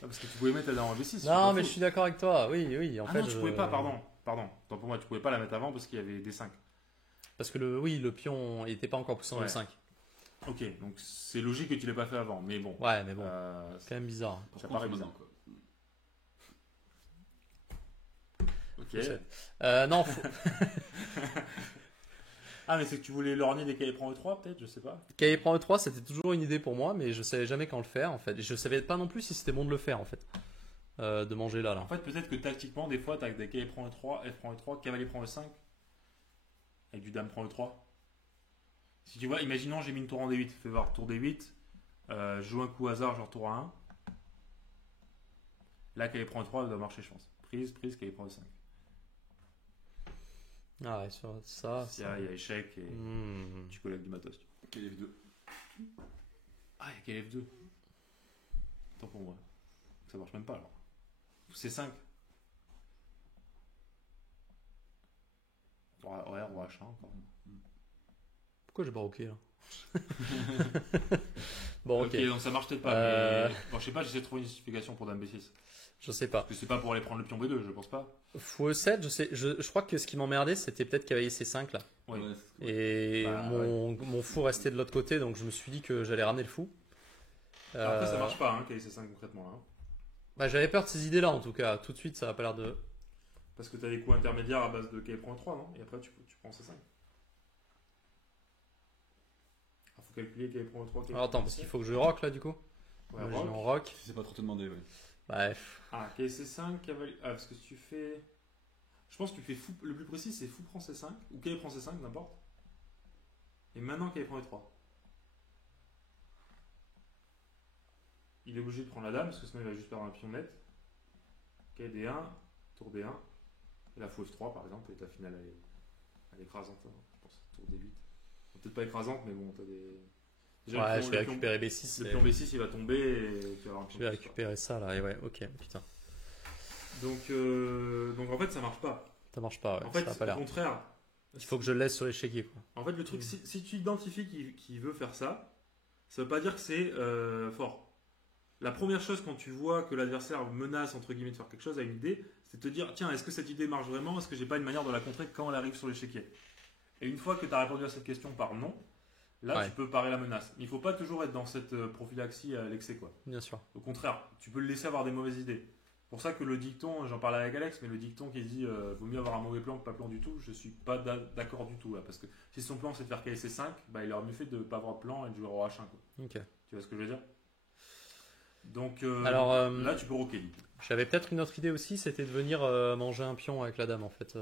Ah, parce que tu pouvais mettre la Dame en B6. Non, mais je suis d'accord avec toi. Oui, oui. En Ah fait, non, tu pouvais pas, pardon. Tant pour moi, tu pouvais pas la mettre avant parce qu'il y avait des 5. Parce que le pion il était pas encore poussé en Ouais. E5. Ok, donc c'est logique que tu l'aies pas fait avant, mais bon. Ouais, mais bon, Euh, c'est quand même bizarre. ça paraît bizarre. Quoi. Ok. Non, Ah, mais c'est que tu voulais lorgner des cahiers prend E3 peut-être, je sais pas. Cavalier prend E3, c'était toujours une idée pour moi, mais je savais jamais quand le faire en fait. Et je savais pas non plus si c'était bon de le faire en fait. De manger là. En fait, peut-être que tactiquement, des fois, tu as des cahiers prend E3, F prend E3, cavalier prend E5, avec du dame prend E3. Si tu vois, imaginons j'ai mis une tour en D8, fais voir tour D8, je joue un coup au hasard, genre tour à 1. Là, cavalier prend E3, ça doit marcher, je pense. Prise, cavalier prend E5. Ah ouais, ça. Il y a échec et tu collectes du matos. Quel F2. Ah, il y a quel F2 Tant pour moi. Ça marche même pas alors. C5. Ouais, roi H1 encore. Pourquoi j'ai baroqué là? Bon, ok. Donc ça marche peut-être pas. Mais... Bon, je sais pas, j'essaie de trouver une justification pour Dame B6. Je sais pas. Parce que c'est pas pour aller prendre le pion B2, je pense pas. Fou E7, je crois que ce qui m'emmerdait, c'était peut-être cavalier C5 là. Oui. Ouais, Et Bah, mon fou restait de l'autre côté, donc je me suis dit que j'allais ramener le fou. Après, ça marche pas, hein, KC 5 concrètement. Hein. Bah, j'avais peur de ces idées-là en tout cas. Tout de suite, ça a pas l'air de. Parce que t'as des coups intermédiaires à base de KE prend 3, non? Et après, tu prends C5. Alors, faut calculer KE prend 3. Alors attends, parce qu'il faut que je rock là du coup. Ouais, Moi, je rock. vais en rock. Je sais pas trop te demander, ouais. Bref. Ah, KC 5, cavalier. Ah, parce que si tu fais. Je pense que tu fais fou. Le plus précis, c'est fou prend C5. Ou KE prend C5, n'importe. Et maintenant, KE prend E3. Il est obligé de prendre la dame, parce que sinon il va juste perdre un pion net. KD1, tour D1. Et la fou F3 par exemple, et ta finale elle est écrasante, hein, je pense. Tour D8. Bon, peut-être pas écrasante, mais bon, t'as des. Déjà, Ouais, le pion- je vais le pion- récupérer B6. Le pion B6 il va tomber et tu vas avoir un Je pion vais B6, récupérer ça là. Et ouais, ok, putain. quoi. Donc en fait ça marche pas. Ça marche pas, ouais. En fait, Ça a pas au l'air. contraire. Il faut que je le laisse sur l'échiquier quoi. En fait, le truc, si tu identifies qu'il veut faire ça, ça veut pas dire que c'est fort. La première chose quand tu vois que l'adversaire menace entre guillemets de faire quelque chose, a une idée, c'est de te dire tiens, est-ce que cette idée marche vraiment? Est-ce que j'ai pas une manière de la contrer quand elle arrive sur l'échiquier? Et une fois que tu as répondu à cette question par non, là Ouais. tu peux parer la menace. Mais il faut pas toujours être dans cette prophylaxie à l'excès quoi. Bien sûr. Au contraire, tu peux le laisser avoir des mauvaises idées. C'est pour ça que le dicton, j'en parlais avec Alex, mais le dicton qui dit vaut mieux avoir un mauvais plan que pas plan du tout, je suis pas d'accord du tout là. Parce que si son plan c'est de faire KC 5, bah, il aurait mieux fait de pas avoir de plan et de jouer roi H1. Quoi. Ok. Tu vois ce que je veux dire? Donc Alors, là tu peux rocker. Du coup. J'avais peut-être une autre idée aussi, c'était de venir manger un pion avec la dame en fait.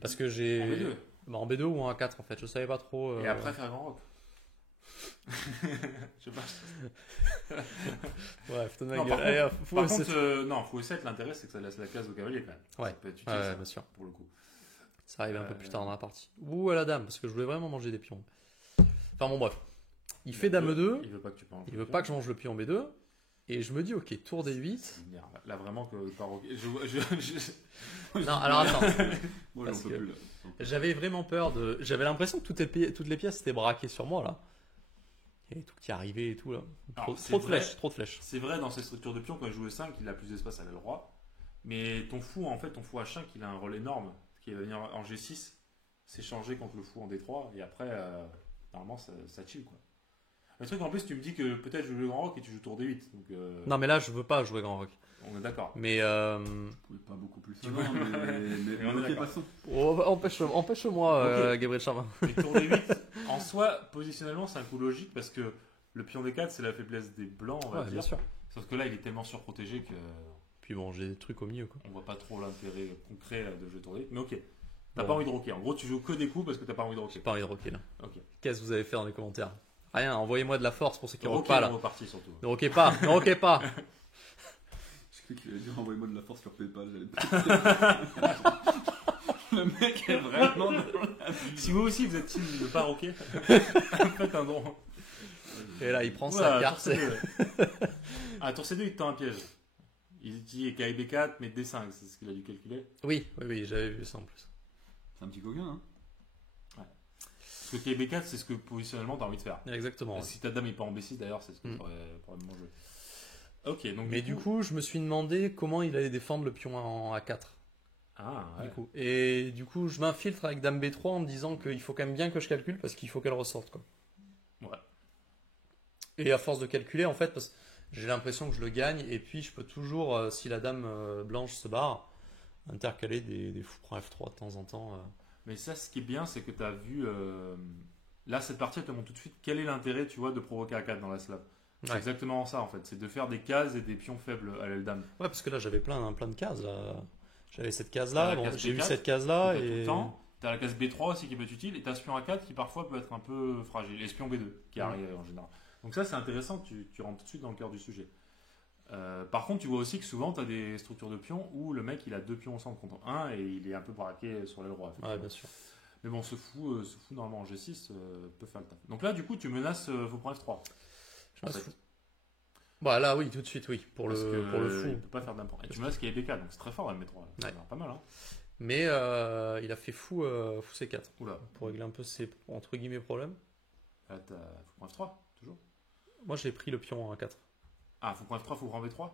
Parce que j'ai. En B2. Bah, en B2 ou en A4 en fait, je savais pas trop. Et après faire grand rock. Je sais pas. Ouais, putain de ma Non, gueule. par Allez, contre, fou par E7. contre, non, fou E7, l'intérêt c'est que ça laisse la case au cavalier quand même. Ouais. Ça peut être utile Ouais, ça, bien sûr. pour le coup. Ça arrive un peu plus tard dans la partie. Ou à la dame, parce que je voulais vraiment manger des pions. Enfin bon, bref. Il fait dame 2, Il veut pas que tu penses. il veut pas que je mange le pion B2. Et je me dis, ok, tour D8. Merde, là vraiment que pas rocker. Non, alors attends. Moi, Parce j'en peux que- plus là. J'avais vraiment peur de. J'avais l'impression que toutes les pièces étaient braquées sur moi là. Et tout qui arrivait et tout là. Trop, Alors, c'est trop de vrai. flèches, trop de flèches. C'est vrai dans ces structures de pions, quand il joue E5, il a plus d'espace à l'aile roi. Mais ton fou, en fait, ton fou H5, il a un rôle énorme qui va venir en G6, s'échanger contre le fou en D3, et après, normalement, ça chill quoi. Le truc en plus, tu me dis que peut-être je joue le grand rock et tu joues tour D8. Donc, Non, mais là, je veux pas jouer grand rock. on est d'accord. Mais Je pouvais pas beaucoup plus. Tu Non, vois. mais on est ok, d'accord. passons. empêche-moi, Ok. Gabriel Charmin. Mais tour D8, en soi, positionnellement, c'est un coup logique parce que le pion D4, c'est la faiblesse des blancs, on va Ouais, dire. bien sûr. Sauf que là, il est tellement surprotégé que. Puis bon, j'ai des trucs au milieu quoi. On voit pas trop l'intérêt concret de jouer tour D8. Mais ok. T'as Bon. pas envie de rocker. En gros, tu joues que des coups parce que t'as pas envie de rocker. J'ai pas envie de rocker là. Ok. Qu'est-ce que vous avez fait dans les commentaires? Rien, envoyez-moi de la force pour ceux qui rockent Rocker pas en là. repartie surtout. Ne rockez pas, ne rockez pas. Je crois qu'il allait dire envoyez-moi de la force sur PayPal. j'allais- Le mec est vraiment. Si vous aussi vous êtes team de pas rocker, faites un don. Et là, il prend sa Voilà, carte. tour C2. Ah, tour C2, il te tend un piège. Il dit KIB4, mais D5, c'est ce qu'il a dû calculer. Oui, j'avais vu ça en plus. C'est un petit coquin, hein. Parce que KIB4, c'est ce que positionnellement t'as envie de faire. Exactement. ouais. Si ta dame est pas en B6 d'ailleurs, c'est ce que Mm. t'aurais probablement joué. Ok, donc Mais du coup, je me suis demandé comment il allait défendre le pion en A4. Ah, ouais. Du coup. Et du coup, je m'infiltre avec dame B3 en me disant qu'il faut quand même bien que je calcule parce qu'il faut qu'elle ressorte. Quoi. Ouais. Et à force de calculer, en fait, parce que j'ai l'impression que je le gagne. Et puis, je peux toujours, si la dame blanche se barre, intercaler des fous prend F3 de temps en temps. Mais ça, ce qui est bien, c'est que tu as vu. Là, cette partie, elle te montre tout de suite quel est l'intérêt, tu vois, de provoquer à 4 dans la slave. C'est Ouais. exactement ça, en fait. C'est de faire des cases et des pions faibles à l'aile dame. Ouais, parce que là, j'avais plein de cases. Là. J'avais cette T'as case-là. la Bon, case j'ai eu B4, cette case-là. T'as tout Et... le temps. T'as la case B3 aussi qui peut être utile. Et t'as ce pion A4 qui parfois peut être un peu fragile. Et ce pion B2 qui arrive en général. Donc ça, c'est intéressant. Tu rentres tout de suite dans le cœur du sujet. Par contre, tu vois aussi que souvent, tu as des structures de pions où le mec il a 2 pions au centre contre 1 et il est un peu braqué sur l'aile droite. Ouais, bien sûr. Mais bon, ce fou normalement en G6 peut faire le taf. Donc là, du coup, tu menaces faux point F3. Je menace fou. Bah là, oui, tout de suite, oui. Pour le fou. Il peut pas faire d'import. Et tu menaces qu'il y a BK, donc c'est très fort, M3. Ouais. Pas mal, hein. Mais il a fait fou C4. Oula. Pour régler un peu ses entre guillemets problèmes. Là, t'as faux point F3, toujours. Moi, j'ai pris le pion en A4. Ah, faux point F3, faux point V3.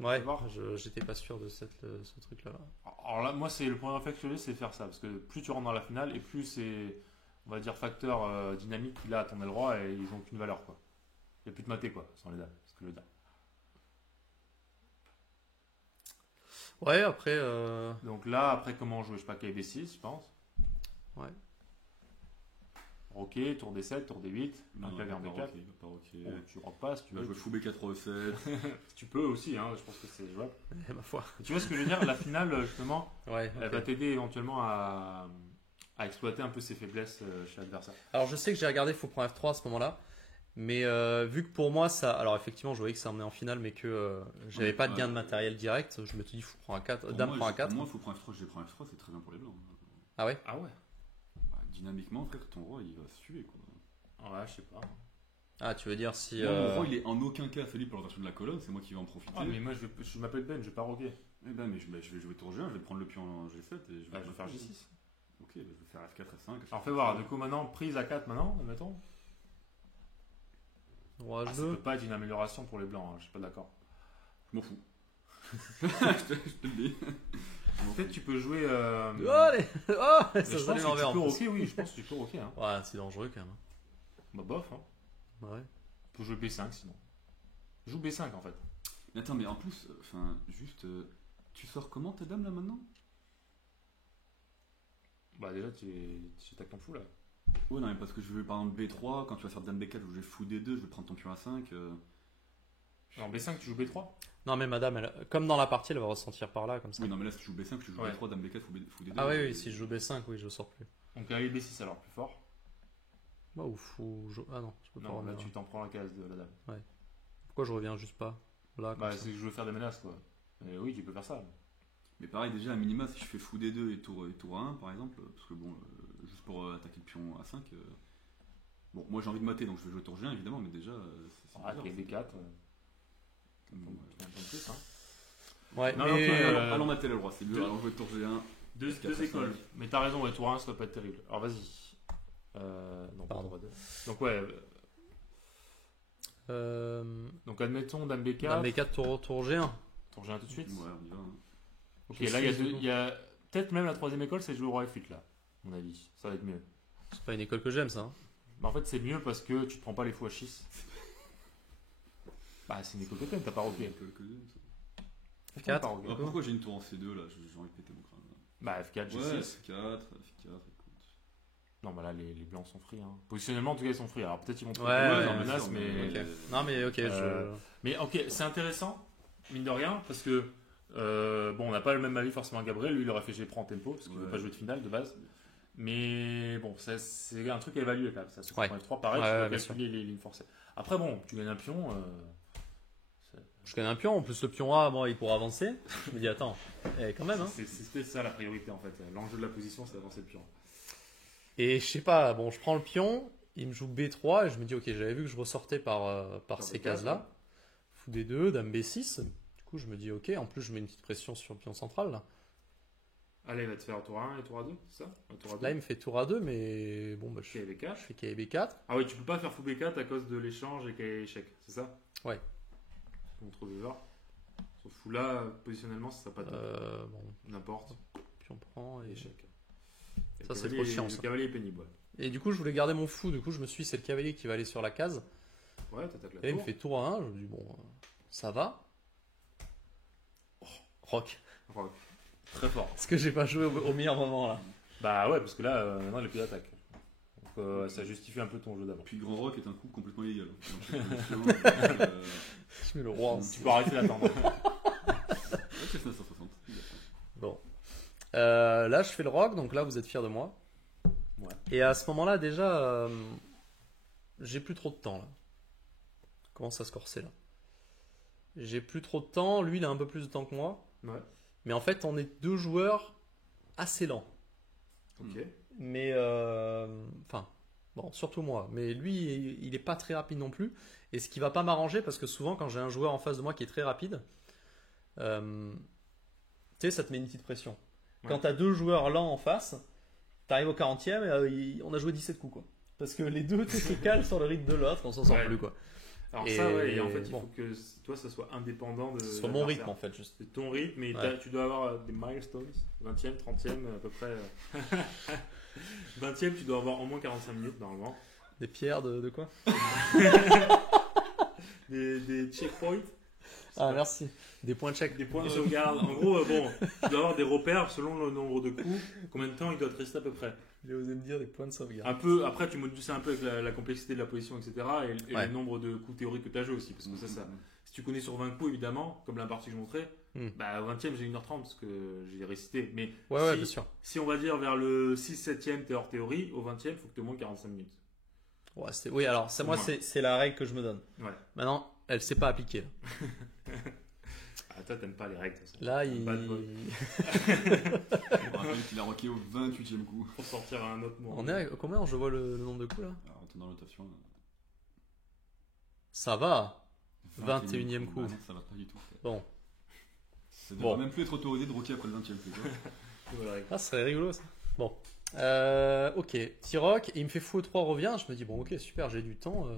Ouais, voir. j'étais pas sûr de ce truc-là. Alors là, moi, c'est le premier réflexe que j'ai, c'est faire ça. Parce que plus tu rentres dans la finale, et plus c'est, on va dire, facteur dynamique qu'il a à ton aile droit, et ils ont aucune valeur, quoi. Il n'y a plus de maté, quoi, sans les dames. C'est ce que je veux dire. Ouais, après. Donc là, après, comment jouer? Je sais pas, KB6, je pense. Ouais. Roquet, tour D7, tour D8, Non, un il clavier va en pas B4. rocker, il va pas rocker. Bon, tu roques pas si tu Tu vas veux. jouer fou B4 E7. Tu peux aussi, hein, je pense que c'est jouable. Ma foi. Tu vois ce que je veux dire? La finale, justement, Ouais. elle Ok. va t'aider éventuellement à exploiter un peu ses faiblesses chez l'adversaire. Alors, je sais que j'ai regardé fou point F3 à ce moment-là. Mais vu que pour moi, ça. Alors, effectivement, je voyais que ça emmenait en finale, mais que j'avais pas de gain de matériel direct. Je me suis dit, fou prend A4. Dame prend A4. Pour moi, fou prend F3, j'ai prend F3, c'est très bien pour les blancs. Ah ouais? Ah ouais? Bah, dynamiquement, frère, ton roi, il va se tuer, quoi. Ouais, je sais pas. Ah, tu veux dire si. Moi, mon roi, il est en aucun cas affaibli pour l'orientation de la colonne, c'est moi qui vais en profiter. Ah, mais moi, je m'appelle Ben, je vais pas roquer. Eh ben, mais je vais jouer tour G1, je vais prendre le pion en G7 et je Je vais faire G6. Ok, je vais faire F4, F5. Alors fais voir, du coup maintenant, prise à 4 maintenant, admettons. Roi Ça H2. peut pas être une amélioration pour les blancs, hein, je suis pas d'accord. Je m'en fous. je te le dis. Peut-être tu peux jouer. Oh, allez. Oh, mais ça je s'allume pense en que vert. tu peux en plus. roquer, oui, je pense que tu peux roquer. Hein. Ouais, c'est dangereux quand même. Bah bof, hein. Ouais. Tu peux jouer B5 sinon. Joue B5 en fait. Mais attends, mais en plus, enfin, juste, tu sors comment ta dame là maintenant? Bah déjà, tu attaques ton fou là. Ouais, non, mais parce que je veux par exemple B3, quand tu vas faire dame B4, je vais jouer fou D2, je vais prendre ton pion A5. En B5, tu joues B3. Non, mais madame, comme dans la partie, elle va ressentir par là, comme ça. Oui, non, mais là, si tu joues B5, tu joues Ouais. B3, dame B4, fou D2. Ah oui, oui, si je joue B5, oui, je sors plus. Donc cavalier B6 alors plus fort. Bah, ou fou. Ah non, je peux pas Non, là revenir. tu t'en prends la case de la dame. Pourquoi je reviens juste pas là comme Bah ça c'est que je veux faire des menaces quoi. Et oui, tu peux faire ça. Mais pareil, déjà, à minima, si je fais fou D2 et tour A1, par exemple, parce que bon, juste pour attaquer le pion A5, bon, moi j'ai envie de mater, donc je vais jouer tour G1 évidemment, mais déjà, c'est Ah, bizarre, B4. Bon, ouais. Un peu plus, hein. Ouais, Non, mais. donc, Allons mater le roi, c'est mieux, deux- allons jouer tour G1. Deux Quatre à écoles. cinq. Mais t'as raison, ouais, tour 1 ça doit pas être terrible. Alors vas-y. Non, pas Pardon. tour 2. Donc ouais. Donc admettons dame B4. Dame B4 tour G1. Tour G1 tout de suite. Ouais, on y va. Hein. Ok, Je là suis il y a peut-être même la troisième école, c'est jouer au roi F8 là. À mon avis, ça va être mieux. C'est pas une école que j'aime, ça. Hein. Bah, en fait, c'est mieux parce que tu te prends pas les fous H6. Bah, c'est une école que t'aimes, t'as pas roqué. F4. T'as pas roqué. Ah, pourquoi j'ai une tour en C2 là? J'ai envie de péter mon crâne. Bah, F4, G6. Ouais, F4, écoute. Non, bah là, les blancs sont free. Hein. Positionnellement, en tout cas, ils sont free. Alors peut-être ils vont trouver Ouais, des ouais, menaces, sûr, mais. mais- Ok. Non, mais ok, Mais ok, c'est intéressant, mine de rien, parce que. Bon, on n'a pas le même avis forcément à Gabriel. Lui, il aurait fait G prend en tempo, parce qu'il ne veut Ouais. pas jouer de finale de base. Mais bon, c'est un truc à évaluer quand même. Ça se Ouais. prend F3, pareil, Ouais, tu dois bien calculer les lignes forcées. Après, bon, tu gagnes un pion. Je gagne un pion. En plus, le pion A, bon, il pourra avancer. Je me dis, attends, quand même. Hein. C'était ça la priorité en fait. L'enjeu de la position, c'est d'avancer le pion. Et je sais pas, bon, je prends le pion. Il me joue B3 et je me dis, ok, j'avais vu que je ressortais par ces B4, cases-là. Fou D2, dame B6. Du coup, je me dis, ok, en plus, je mets une petite pression sur le pion central. Là, Allez, il va te faire tour 1 et tour A2, c'est ça? Tour A2. là il me fait tour A2, mais bon, bah, je KV cash. fais KB4. Ah oui, tu peux pas faire fou B4 à cause de l'échange et qu'il y a échec, c'est ça? Ouais. Contre Weaver. Sauf fou là, positionnellement, ça serait pas top. Bon, N'importe. pion prend et. Échec. Et Ça, le c'est cavalier- trop chiant, Le ça. cavalier est pénible, ouais. Et du coup, je voulais garder mon fou. Du coup, je me suis dit, c'est le cavalier qui va aller sur la case. Ouais, t'attaques la Et là, il me tour. fait tour A1. Je me dis, bon, ça va. Oh, rock. Rock. Très fort. Est-ce que j'ai pas joué au meilleur moment là? Bah ouais, parce que là, maintenant, il n'y a plus d'attaque. Donc ça justifie un peu ton jeu d'avant. Puis Grand Rock est un coup complètement illégal. Je mets le roi. Tu peux arrêter d'attendre. C'est 960. Bon. Là, je fais le rock, donc là, vous êtes fiers de moi. Ouais. Et à ce moment-là, déjà, j'ai plus trop de temps là. Commence à se corser là. j'ai plus trop de temps. Lui, il a un peu plus de temps que moi. Ouais. Mais en fait, on est deux joueurs assez lents. Ok. Mais enfin, bon, surtout moi. Mais lui, il est pas très rapide non plus. Et ce qui va pas m'arranger, parce que souvent, quand j'ai un joueur en face de moi qui est très rapide, tu sais, ça te met une petite pression. Quand Ouais. tu as deux joueurs lents en face, tu arrives au 40e et on a joué 17 coups, quoi. Parce que les deux tu se calent sur le rythme de l'autre, on s'en sort Ouais. plus, quoi. Alors Et ça, ouais, et en fait, il bon. faut que toi, ça soit indépendant de Sur mon l'adversaire. rythme, en fait, juste. C'est ton rythme, mais Ouais. tu dois avoir des milestones, 20e, 30e, à peu près. 20e, tu dois avoir au moins 45 minutes, normalement. Des pierres de quoi? Des checkpoints. Ah, merci. Des points de check. Des points de sauvegarde. En gros, bon, tu dois avoir des repères selon le nombre de coups, combien de temps il doit te rester à peu près. J'ai osé me dire des points de sauvegarde. Un peu, après, tu modules ça un peu avec la complexité de la position, etc. Et Ouais. le nombre de coups théoriques que tu as joué aussi. Parce que ça, si tu connais sur 20 coups, évidemment, comme la partie que je montrais, bah, au 20e, j'ai 1h30 parce que j'ai récité. Mais Ouais, bien sûr. si on va dire vers le 6-7e, tu es hors théorie, au 20e, il faut que tu aies au moins 45 minutes. Ouais, oui, alors, moi, c'est la règle que je me donne. Ouais. Maintenant, elle s'est pas appliquée. Ah, toi, t'aimes pas les règles. Ça. Là, il. Bad boy. On rappelle qu'il a rocké au 28e coup. Pour sortir un autre mot. On est à combien? Je vois le nombre de coups là. Alors, on tourne dans rotation. Ça va. 21e coup. Bah non, ça va pas du tout. Bon. Ça devrait Bon. même plus être autorisé de rocker après le 20e coup. tu vois. Voilà. Ah, ça serait rigolo ça. Bon. Ok. Petit rock. Et il me fait fou 3 revient. Je me dis, bon, ok, super, j'ai du temps.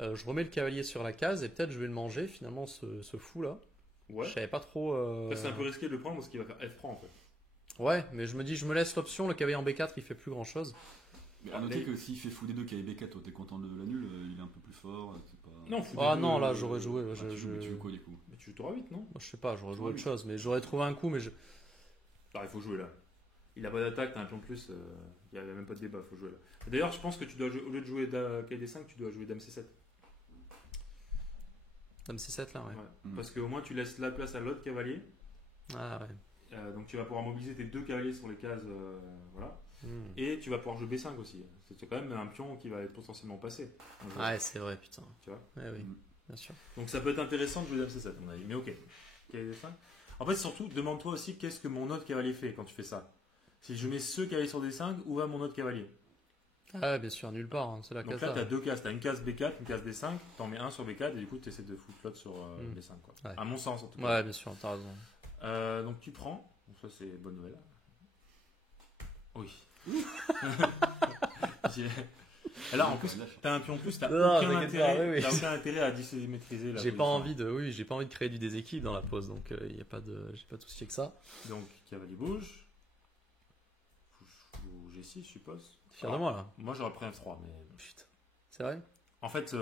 Je remets le cavalier sur la case et peut-être je vais le manger finalement, ce fou là. Ouais. Je savais pas trop. Après, c'est un peu risqué de le prendre parce qu'il va faire F3 en fait. Ouais, mais je me dis, je me laisse l'option. Le cavalier en B4, il fait plus grand chose. Mais à noter que s'il fait fou des deux qui B4, toi t'es content de la nulle, il est un peu plus fort. C'est pas... Non, fou Ah des non, deux, là j'aurais joué. Ah, tu veux quoi du coup? Mais tu joues 8, non? Moi, je sais pas, j'aurais joué Ouais, autre oui. chose. Mais j'aurais trouvé un coup. Mais Alors, il faut jouer là. Il a pas d'attaque, t'as un pion de plus, il n'y a même pas de débat, il faut jouer là. D'ailleurs, je pense que tu dois jouer, au lieu de jouer KD5, tu dois jouer Dame C7. Dame C7 là, ouais. Mm. Parce qu'au moins tu laisses la place à l'autre cavalier. Ah ouais. Donc tu vas pouvoir mobiliser tes deux cavaliers sur les cases. Voilà. Hmm. Et tu vas pouvoir jouer B5 aussi. C'est quand même un pion qui va être potentiellement passé. Ouais, c'est vrai, putain. Tu vois. Ouais, oui, Mm. bien sûr. Donc ça peut être intéressant de jouer Dame C7 à mon avis. Mais ok. KD5. En fait, surtout, demande-toi aussi qu'est-ce que mon autre cavalier fait quand tu fais ça. Si je mets ce cavalier sur D5, où va mon autre cavalier? Ah ouais, bien sûr, nulle part. Hein. C'est la Donc case là, tu as là. deux cases. Tu as une case B4, une case D5. Tu en mets un sur B4 et du coup, tu essaies de foutre l'autre sur B5. Quoi. Ouais. À mon sens, en tout cas. Ouais, bien sûr, t'as raison. Donc tu prends. Donc ça, c'est bonne nouvelle. Oui. Là, en plus, tu as un pion de plus. Tu Non, aucun, t'inquiète pas, oui, oui. t'as aucun intérêt à dissymétriser la J'ai pas position. envie de, oui, j'ai pas envie de créer du déséquilibre dans la pause, donc il y a pas de, j'ai pas de souci avec ça. Donc, cavalier bouge. Fou G6, je suppose. Fier de moi là. Moi, j'aurais pris F3, mais. Putain, c'est vrai. En fait,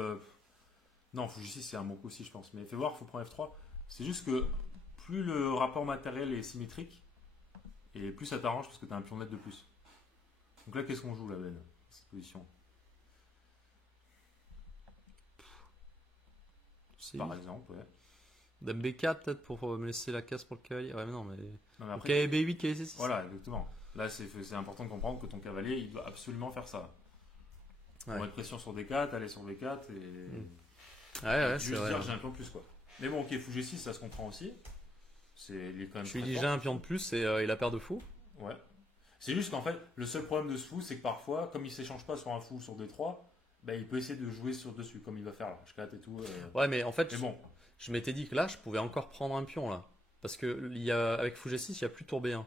non, fou G6, c'est un bon coup aussi, je pense. Mais fais voir, faut prendre F3. C'est juste que plus le rapport matériel est symétrique, et plus ça t'arrange parce que tu as un pion net de plus. Donc là, qu'est-ce qu'on joue là, Ben, cette position? C'est Par exemple, ouais. Dame B4 peut-être pour me laisser la case pour le cavalier. Ouais, mais non, mais. Non, mais Ok, après, B8, cavalier C6. voilà, exactement. Là, c'est important de comprendre que ton cavalier, il doit absolument faire ça. Ouais. Mettre pression sur D4, aller sur B4 et. Ouais, ouais, c'est juste vrai. dire j'ai un pion de plus, quoi. Mais bon, ok, fou G6, ça se comprend aussi. Il est quand même Je lui très dis fort. j'ai un pion de plus et il a paire de fou. Ouais. C'est juste qu'en fait, le seul problème de ce fou, c'est que parfois, comme il s'échange pas sur un fou sur D3, bah, il peut essayer de jouer sur dessus, comme il va faire là, H4 et tout. Ouais, mais en fait, Mais bon, je m'étais dit que là, je pouvais encore prendre un pion là. Parce que avec fou G6, il n'y a plus tour B1.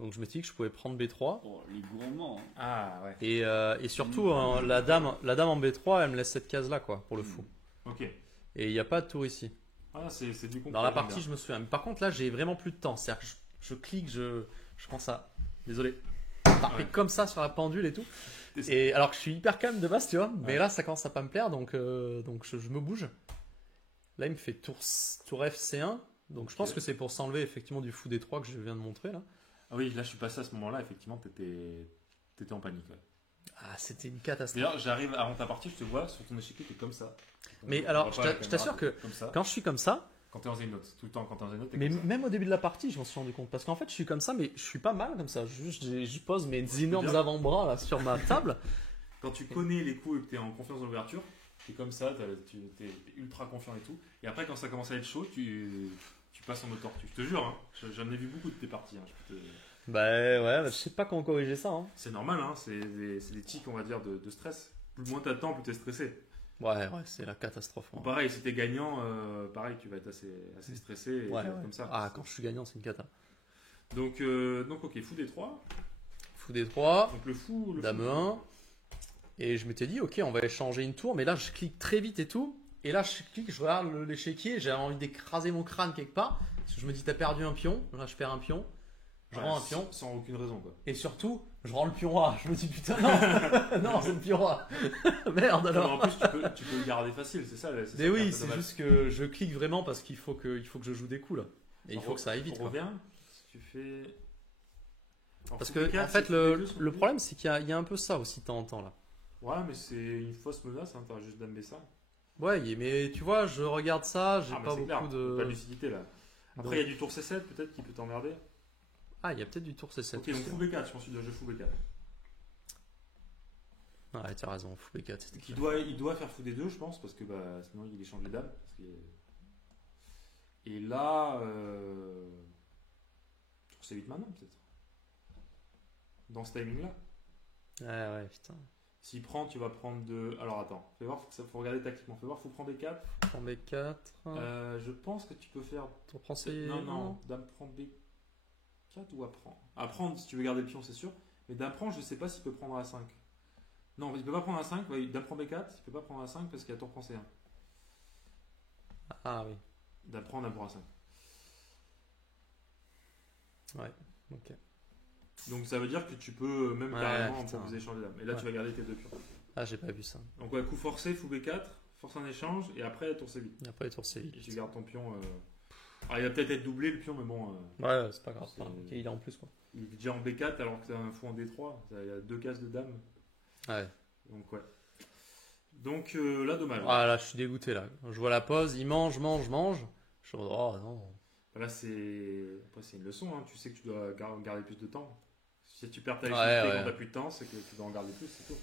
Donc je m'étais dit que je pouvais prendre B3. Oh, les gourmands. Hein. ah ouais. Et surtout, hein, la dame en B3, elle me laisse cette case là, quoi, pour le fou. Ok. Et il n'y a pas de tour ici. Ah, c'est du coup. Dans la partie, je me souviens. Mais par contre, là, j'ai vraiment plus de temps. C'est-à-dire que je clique, je prends ça. Désolé. Parfait, Ouais. comme ça sur la pendule et tout. Et c'est- Et alors que je suis hyper calme de base, tu vois. Mais Ouais. là, ça commence à pas me plaire, donc je me bouge. Là, il me fait tour F C1. Donc je pense Ok. que c'est pour s'enlever effectivement du fou D3 que je viens de montrer là. Ah oui, là, je suis passé à ce moment-là, effectivement, t'étais en panique. Ouais. Ah, c'était une catastrophe. D'ailleurs, j'arrive avant ta partie, je te vois, sur ton échiquier, t'es comme ça. Mais Donc, alors, on je voit pas la t'assure caméra, que comme ça. Quand je suis comme ça, Quand t'es en zénote, tout le temps, quand t'es en zénote, t'es mais comme ça. même au début de la partie, je m'en suis rendu compte. Parce qu'en fait, je suis comme ça, mais je suis pas mal comme ça. Je pose mes énormes bien. avant-bras là sur ma table. Quand tu connais les coups et que t'es en confiance dans l'ouverture, Et comme ça, tu es ultra confiant et tout. Et après, quand ça commence à être chaud, tu passes en mode tortue. Je te jure, hein, j'en ai vu beaucoup de tes parties. Hein, Bah ouais, je sais pas comment corriger ça. Hein. C'est normal, hein, c'est des tics, on va dire, de stress. Plus moins t'as de temps, plus t'es stressé. Ouais, c'est la catastrophe. Hein. Pareil, si t'es gagnant, pareil, tu vas être assez stressé et Ouais. comme ça. Ah, quand je suis gagnant, c'est une cata. Donc ok, fou des 3. Fou des 3, Donc le fou. dame 1. Et je m'étais dit, ok, on va échanger une tour, mais là, je clique très vite et tout. Et là, je clique, je regarde l'échiquier, j'ai envie d'écraser mon crâne quelque part. Parce que je me dis, t'as perdu un pion. Là, je perds un pion. Je rends un pion. Sans aucune raison, quoi. Et surtout, je rends le pion A. Je me dis, putain, non, non, c'est le pion A. Merde alors. Non, en plus, tu peux le garder facile, c'est ça. Mais oui, c'est juste que je clique vraiment parce qu'il faut que je joue des coups là. Et il faut que ça aille vite. On revient. Si tu fais. Alors, Parce que, en fait, le problème, c'est qu'il y a un peu ça aussi de temps en temps là. Ouais, mais c'est une fausse menace, hein, t'as juste dame B5. Ouais, mais tu vois, je regarde ça, j'ai pas beaucoup clair, de. Pas de lucidité là. Après, il y a du tour C7 peut-être qui peut t'emmerder. Ah, il y a peut-être du tour C7. Ok, donc fou B4, je pense qu'il doit jouer fou B4. Ouais, t'as raison, fou B4. Il doit faire fou D2, je pense, parce que sinon il échange les dames. Et là. Tour C8 maintenant, peut-être. Dans ce timing là. Ouais, putain. S'il prend, tu vas prendre de. Alors attends, faut regarder tactiquement. Fais voir, faut prendre B4. Prends B4. Je pense que tu peux faire. Tour prend C. Non, dame prend B4 ou à prendre. À prendre si tu veux garder le pion, c'est sûr. Mais dame prend, je sais pas s'il peut prendre A5. Non, il peut pas prendre A5. Ouais, dame prend B4, il peut pas prendre A5 parce qu'il y a tour prend C1. Ah oui. Dame prend A5. Ouais, ok. Donc ça veut dire que tu peux même carrément proposer échanger dames. Et là, tu vas garder tes deux pions. Ah, j'ai pas vu ça. Donc ouais, coup forcé, fou B4, force un échange et après tour C8. Et après tour C8. Et tu gardes ton pion. Alors il va peut-être être doublé le pion, mais bon. Ouais, c'est pas grave. Ok, il est en plus quoi. Il est déjà en B4 alors que t'as un fou en D3. Il y a 2 cases de dames. Ouais. Donc ouais. Donc là, dommage. Ah là, je suis dégoûté là. Je vois la pause, il mange. Je me dis, oh non. Là, c'est une leçon. Hein. Tu sais que tu dois garder plus de temps. Si tu perds ta lucidité quand t'as plus de temps, c'est que tu dois en garder plus, c'est tout.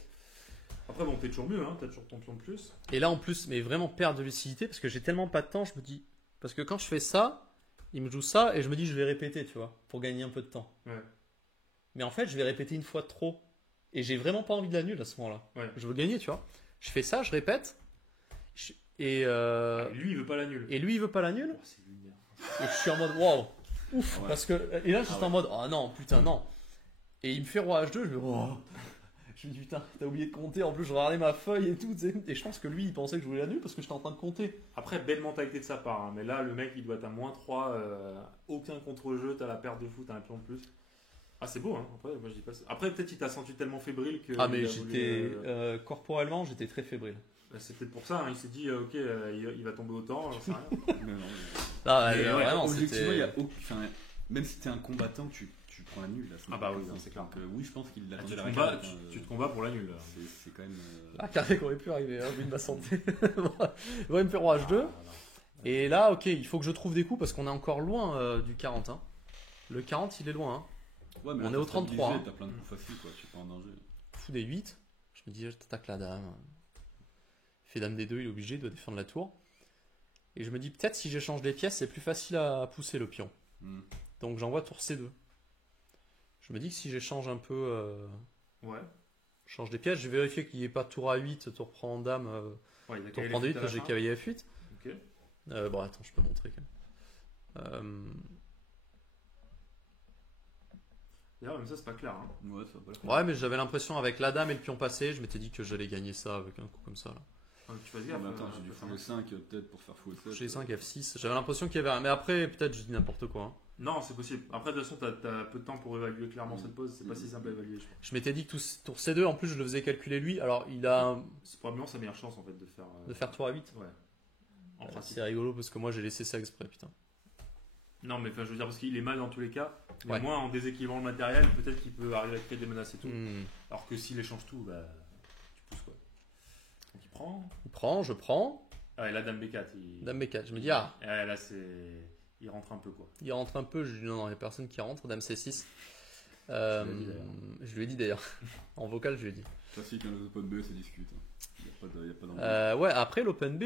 Après, bon, t'es toujours mieux, hein. T'as toujours ton pion de plus. Et là, en plus, mais vraiment perdre de lucidité parce que j'ai tellement pas de temps, je me dis. Parce que quand je fais ça, il me joue ça et je me dis, je vais répéter, tu vois, pour gagner un peu de temps. Ouais. Mais en fait, je vais répéter une fois de trop. Et j'ai vraiment pas envie de la nulle à ce moment-là. Ouais. Je veux gagner, tu vois. Je fais ça, je répète. Et lui, il veut pas la nulle. Et lui, il veut pas la nulle. Oh, c'est lunaire. Et je suis en mode, waouh, ouf. Ouais. Parce que, et là, j'étais en mode, oh non, putain, non. Et il me fait roi H2, je me dis, oh. Je me dis, putain, t'as oublié de compter. En plus, je regardais ma feuille et tout. Tu sais. Et je pense que lui, il pensait que je voulais la nulle parce que j'étais en train de compter. Après, belle mentalité de sa part. Hein. Mais là, le mec, il doit être à -3. Aucun contre-jeu. T'as la perte de fou, t'as un pion de plus. Ah, c'est beau, hein. Après, moi, je dis pas ça. Après, peut-être qu'il t'a senti tellement fébrile que. Ah, mais j'étais. Corporellement, j'étais très fébrile. C'est peut-être pour ça. Hein. Il s'est dit, ok, il va tomber autant. J'en sais rien. Ah, Mais vraiment, objectivement, c'était. même si t'es un combattant, tu prends la nulle. Là, Ah bah oui, c'est clair. Donc, oui, je pense qu'il l'attendait Tu te combats pour la nulle. C'est quand même. Ah, carré qu'on aurait pu arriver, hein, vu de ma santé. Il va me faire roi H2. Et là, ok, il faut que je trouve des coups parce qu'on est encore loin du 40. Hein. Le 40, il est loin. Hein. Ouais, mais on est au 33. Hein. T'as plein de coups faciles, quoi. Tu es pas en danger. Fou des 8. Je me dis, je t'attaque la dame. Il fait dame D2, il est obligé, il doit défendre la tour. Et je me dis, peut-être si j'échange les pièces, c'est plus facile à pousser le pion. Donc j'envoie tour C2. Je me dis que si j'échange un peu. Ouais. Je change des pièces, je vais vérifier qu'il n'y ait pas tour A8, tour prend dame. Tour prend D8 parce que j'ai cavalier F8. Ok. Bon, attends, je peux montrer quand même. D'ailleurs, même ça, c'est pas clair. Hein. Ouais, ça va pas Ouais, mais j'avais l'impression avec la dame et le pion passé, je m'étais dit que j'allais gagner ça avec un coup comme ça. Là. Tu vas dire. Attends, j'ai dû faire le 5 peut-être pour faire fou le 7. G5, F6. J'avais l'impression qu'il y avait un. Mais après, peut-être je dis n'importe quoi. Hein. Non, c'est possible. Après, de toute façon, t'as peu de temps pour évaluer clairement cette pause. C'est pas si simple à évaluer, je crois. Je m'étais dit que tour C2, en plus, je le faisais calculer lui. Alors, il a. C'est probablement sa meilleure chance en fait de faire tour A8. Ouais. En principe. C'est rigolo parce que moi, j'ai laissé ça exprès, putain. Non, mais je veux dire, parce qu'il est mal dans tous les cas. Mais Ouais. moi, en déséquilibrant le matériel, peut-être qu'il peut arriver à créer des menaces et tout. Alors que s'il échange tout, tu pousses quoi. Donc il prend. Il prend, je prends. Ah, et là, dame B4. Dame B4. Je me dis, ah. Et là, il rentre un peu quoi. Il rentre un peu. Je dis, non, il n'y a personne qui rentre. Dame C6. Je lui ai dit d'ailleurs. En vocal, je lui ai dit. Classique, un open B, ça discute. Hein. y a pas d'enjeu. Ouais, après l'Open B,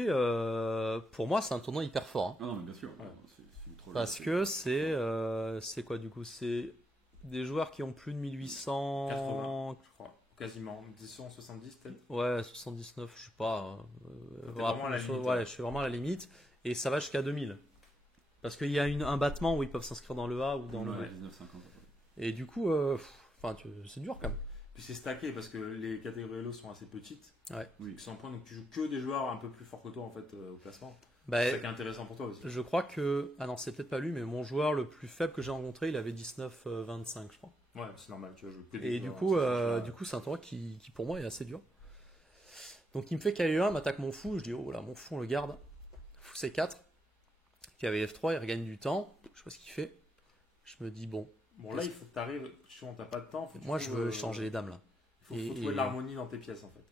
pour moi, c'est un tournoi hyper fort. Hein. Ah non, mais bien sûr. Ouais. C'est ultra Parce logique. que c'est quoi du coup? C'est des joueurs qui ont plus de 1800. 80, je crois. Quasiment. 270 peut-être. Ouais, 79, je sais pas. T'es vraiment à la limite, ouais, ouais. je suis vraiment à la limite. Et ça va jusqu'à 2000. Parce qu'il y a un battement où ils peuvent s'inscrire dans le A ou dans le B. Ouais, 19,50. Et du coup, c'est dur quand même. Puis c'est stacké parce que les catégories Elo sont assez petites. Ouais. Oui. 100 points, donc tu joues que des joueurs un peu plus forts que toi en fait au classement. Bah, C'est ça qui est intéressant pour toi aussi. je crois que. Ah non, c'est peut-être pas lui, mais mon joueur le plus faible que j'ai rencontré, il avait 19-25, je crois. Ouais, c'est normal, tu vas jouer que des Et du joueurs, coup, hein, c'est un tournoi qui pour moi est assez dur. Donc il me fait KE1, m'attaque mon fou, je dis oh là, mon fou on le garde. Fou C4, qui avait F3, il regagne du temps, je sais pas ce qu'il fait. Je me dis bon, Bon, là, il faut que tu arrives, si on t'as pas de temps, faut que tu moi je trouves, veux changer les dames là. Il faut trouver de l'harmonie dans tes pièces en fait.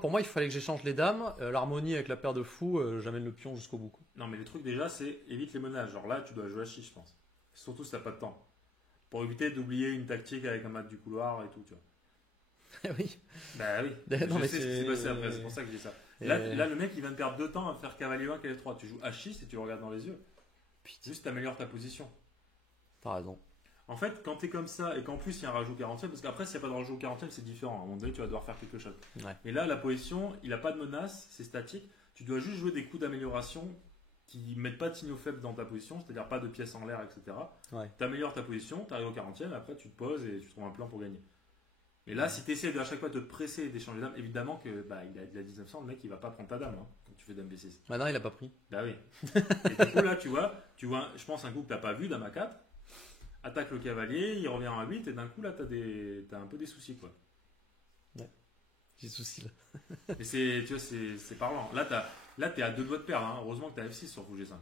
Pour moi, il fallait que j'échange les dames. L'harmonie avec la paire de fous, j'amène le pion jusqu'au bout. Quoi. Non, mais les trucs déjà, c'est évite les menaces. Genre là, tu dois jouer à 6, je pense. Surtout si t'as pas de temps. Pour éviter d'oublier une tactique avec un mat du couloir et tout, tu vois. Oui. Bah oui. Non, mais Je sais ce qui s'est passé après, c'est pour ça que je dis ça. Là, le mec, il vient de perdre 2 temps à faire cavalier 1, cavalier 3. Tu joues H6 et tu le regardes dans les yeux. Juste t'améliores ta position. T'as raison. En fait, quand t'es comme ça et qu'en plus il y a un rajout 40e, parce qu'après, s'il n'y a pas de rajout 40e, c'est différent. À un moment donné, tu vas devoir faire quelque chose. Ouais. Et là, la position, il n'a pas de menace, c'est statique. Tu dois juste jouer des coups d'amélioration qui ne mettent pas de signaux faibles dans ta position, c'est-à-dire pas de pièces en l'air, etc. Ouais. Tu améliores ta position, tu arrives au 40e, après tu te poses et tu trouves un plan pour gagner. Mais là, si tu essaies à chaque fois de te presser et d'échanger dame, évidemment que il a 1900, le mec il va pas prendre ta dame hein, quand tu fais dame B6. Maintenant, il a pas pris. Bah oui. Et du coup, là, tu vois, je pense un coup que tu n'as pas vu, dame A4, attaque le cavalier, il revient à 8 et d'un coup là, tu as un peu des soucis quoi. J'ai souci là. Mais tu vois, c'est parlant. Là, t'es à 2 doigts de perdre. Hein. Heureusement que t'as F6 sur rouge G5.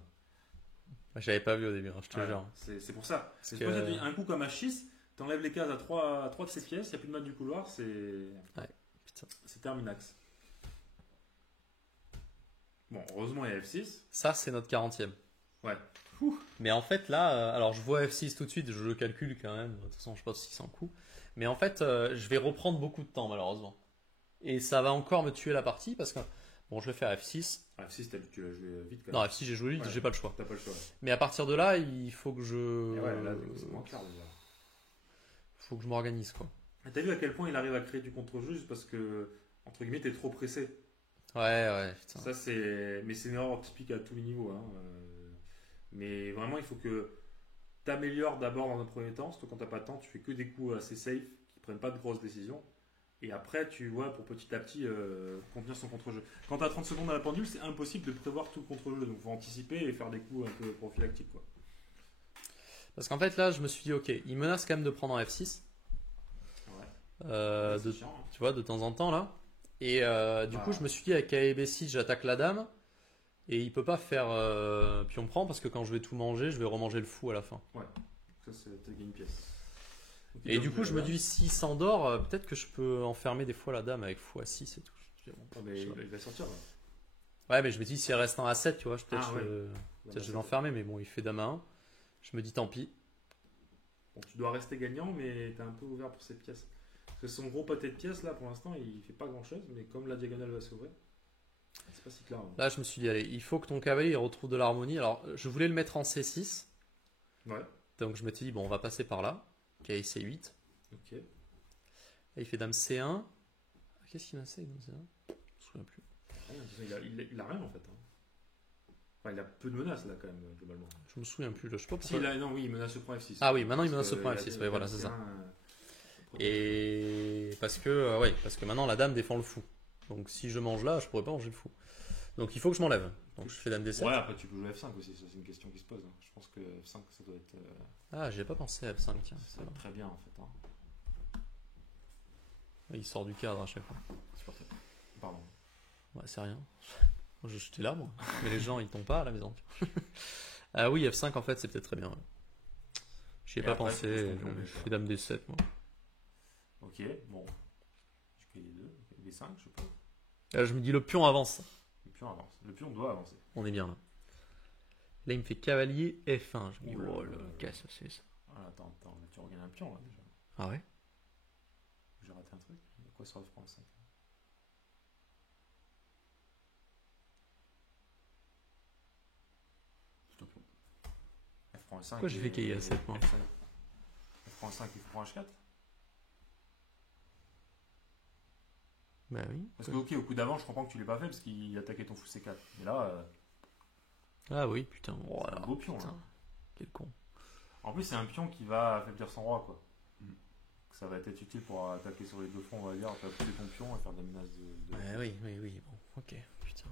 J'avais pas vu au début, hein, je te Ouais, jure. c'est pour ça. C'est que- pour ça que je dis, un coup comme H6, t'enlèves les cases à 3 de ces pièces, il n'y a plus de mat du couloir, Putain. c'est terminax. Bon, heureusement, il y a F6. Ça, c'est notre 40e. Ouais. Mais en fait, là, alors je vois F6 tout de suite, je le calcule quand même. De toute façon, je sais pas si c'est un coup. Mais en fait, je vais reprendre beaucoup de temps, malheureusement. Et ça va encore me tuer la partie parce que, bon, je vais faire F6. F6, tu l'as joué vite quand Non, même. F6, j'ai joué vite, Ouais. j'ai pas le choix. T'as pas le choix. Mais à partir de là, il faut que je. Et ouais, là, du coup, c'est moins clair déjà. Faut que je m'organise, quoi. Et t'as vu à quel point il arrive à créer du contre-jeu juste parce que, entre guillemets, t'es trop pressé. Ouais, putain. Ça, mais c'est une erreur typique à tous les niveaux. Hein. Mais vraiment, il faut que tu améliores d'abord dans un premier temps. Surtout quand tu n'as pas de temps, tu fais que des coups assez safe qui ne prennent pas de grosses décisions. Et après, tu vois, pour petit à petit contenir son contre-jeu. Quand tu as 30 secondes à la pendule, c'est impossible de prévoir tout le contre-jeu. Donc, il faut anticiper et faire des coups un peu prophylactiques. Quoi. Parce qu'en fait, là, je me suis dit, ok, il menace quand même de prendre un F6. Ouais. C'est chiant, hein. Tu vois, de temps en temps, là. Et du coup, je me suis dit, avec AB6, j'attaque la dame. Et il peut pas faire pion prend parce que quand je vais tout manger, je vais remanger le fou à la fin. Ça, c'est gagné une pièce. Donc, Et du coup, je me dis, s'il s'endort, peut-être que je peux enfermer des fois la dame avec fou à 6 et tout. Je dis, bon, Ah, mais il va sortir. Là. ouais, mais je me dis, si elle reste en A7, tu vois, peut-être Ah, ouais. peut-être je vais l'enfermer, mais bon, il fait dame à 1. Je me dis, tant pis. Bon, tu dois rester gagnant, mais tu es un peu ouvert pour cette pièce. Parce que son gros pâté de pièces, là, pour l'instant, il fait pas grand-chose. Mais comme la diagonale va s'ouvrir, c'est pas si clair. Hein. Là, je me suis dit, allez, il faut que ton cavalier il retrouve de l'harmonie. Alors, je voulais le mettre en C6. Ouais, Donc, je m'étais dit, bon, on va passer par là. Cavalier C8. ok. Là, il fait dame C1. Qu'est-ce qu'il m'a fait avec dame C1? Je me souviens plus. Il a rien en fait. Hein. Enfin, il a peu de menaces là quand même, globalement. Je me souviens plus. Je sais pas Si, pourquoi. non, oui, il menace le point F6. Ah oui, maintenant il Parce menace le que point il a- F6. il Ouais, a voilà, fait c'est ça. un- Et parce que maintenant la dame défend le fou. Donc si je mange là, je pourrais pas manger le fou. Donc il faut que je m'enlève. Donc je fais dame D7. Ouais, après tu peux jouer F5 aussi, ça, c'est une question qui se pose. Hein. Je pense que F5 ça doit être, Ah, j'ai pas pensé à F5, tiens. ça doit être très bien en fait. Hein. Il sort du cadre à chaque fois. Supporter. Pardon. Ouais, c'est rien. Moi, j'étais là, moi. Mais les gens, ils tombent pas à la maison. Ah oui, F5 en fait, c'est peut-être très bien. Ouais. J'y ai Et pas après, pensé. tu poses ton pion, Je fais dame D7, moi. Ok, bon. Je fais les deux. Les 5, je sais pas. Là, je me dis le pion avance. Le pion avance. Le pion doit avancer. On est bien là. Là, il me fait cavalier F1. Je me dis, Ouh là oh là là, là. qu'est-ce que c'est ça? Ah, attends, là, tu regagnes un pion là déjà. Ah ouais? J'ai raté un truc. Il y a quoi sur F35? prend E5. Pourquoi j'ai fait qu'il y a 7 moi? F prend E5, il prend H4. Bah oui. Parce que, ok, au coup d'avant, je comprends que tu l'aies pas fait parce qu'il attaquait ton fou C4. Mais là, Ah oui, putain. Oh c'est là, un beau pion. putain. Là. Quel con. En plus, c'est un pion qui va affaiblir son roi, quoi. Mm. Ça va être utile pour attaquer sur les deux fronts, on va dire. Tu vas pousser ton pion et faire des menaces de... Ouais, oui, bon, ok, putain.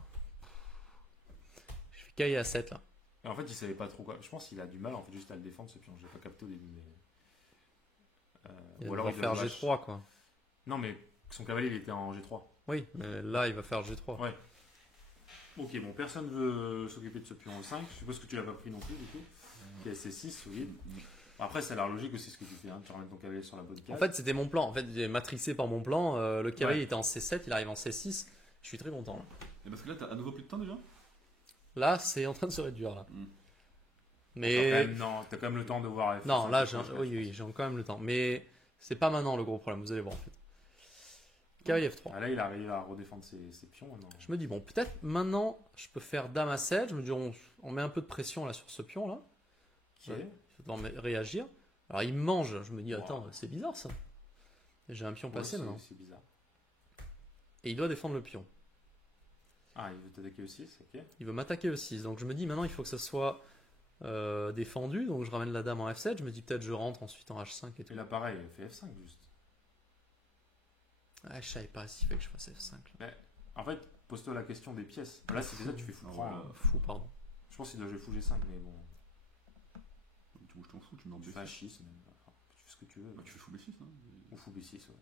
Je fais caille à 7 là. Et en fait, il savait pas trop quoi. Je pense qu'il a du mal en fait juste à le défendre ce pion. J'ai pas capté au début. Mais... Il va faire G3 quoi. Non, mais son cavalier il était en G3. Oui, mais là il va faire G3. Ouais. Ok, bon, personne veut s'occuper de ce pion E5. Je suppose que tu l'as pas pris non plus du coup. Qui est C6, solide. Après, ça a l'air logique aussi ce que tu fais. Hein. Tu ramènes ton cavalier sur la bonne case. En fait, c'était mon plan. En fait, j'ai matrixé par mon plan. Le cavalier était en C7, il arrive en C6. Je suis très content là. Et parce que là, t'as à nouveau plus de temps déjà. Là, c'est en train de se réduire là. Mm. Mais Non, t'as quand même le temps de voir. F5, non, là, F5, oui, j'ai quand même le temps. Mais c'est pas maintenant le gros problème. Vous allez voir en fait. Cavalier F3. Ah, là, il arrive à redéfendre ses pions. Non. Je me dis bon, peut-être maintenant, je peux faire Dame à 7. Je me dis on met un peu de pression là sur ce pion là. Ok. Je dois réagir. Alors il me mange. Je me dis Wow. attends, c'est bizarre ça. J'ai un pion Ouais, passé maintenant. c'est bizarre. Et il doit défendre le pion. Ah, il veut t'attaquer E6, ok. Il veut m'attaquer E6. Donc je me dis maintenant il faut que ça soit défendu. Donc je ramène la dame en F7. Je me dis peut-être je rentre ensuite en H5 et tout. Et là, pareil, il fait F5 juste. Ah, je savais pas s'il fait que je fasse F5. Là. Mais, en fait, pose-toi la question des pièces. Là, c'est déjà, tu fais fou Ah, prend. voilà. Fou, pardon. Je pense qu'il doit jouer fou G5, mais bon. Tu bouges ton fou, tu mets en B6. Fascisme, enfin, tu fais ce que tu veux. Bah, tu fais fou B6. Hein. Ou fou B6, ouais.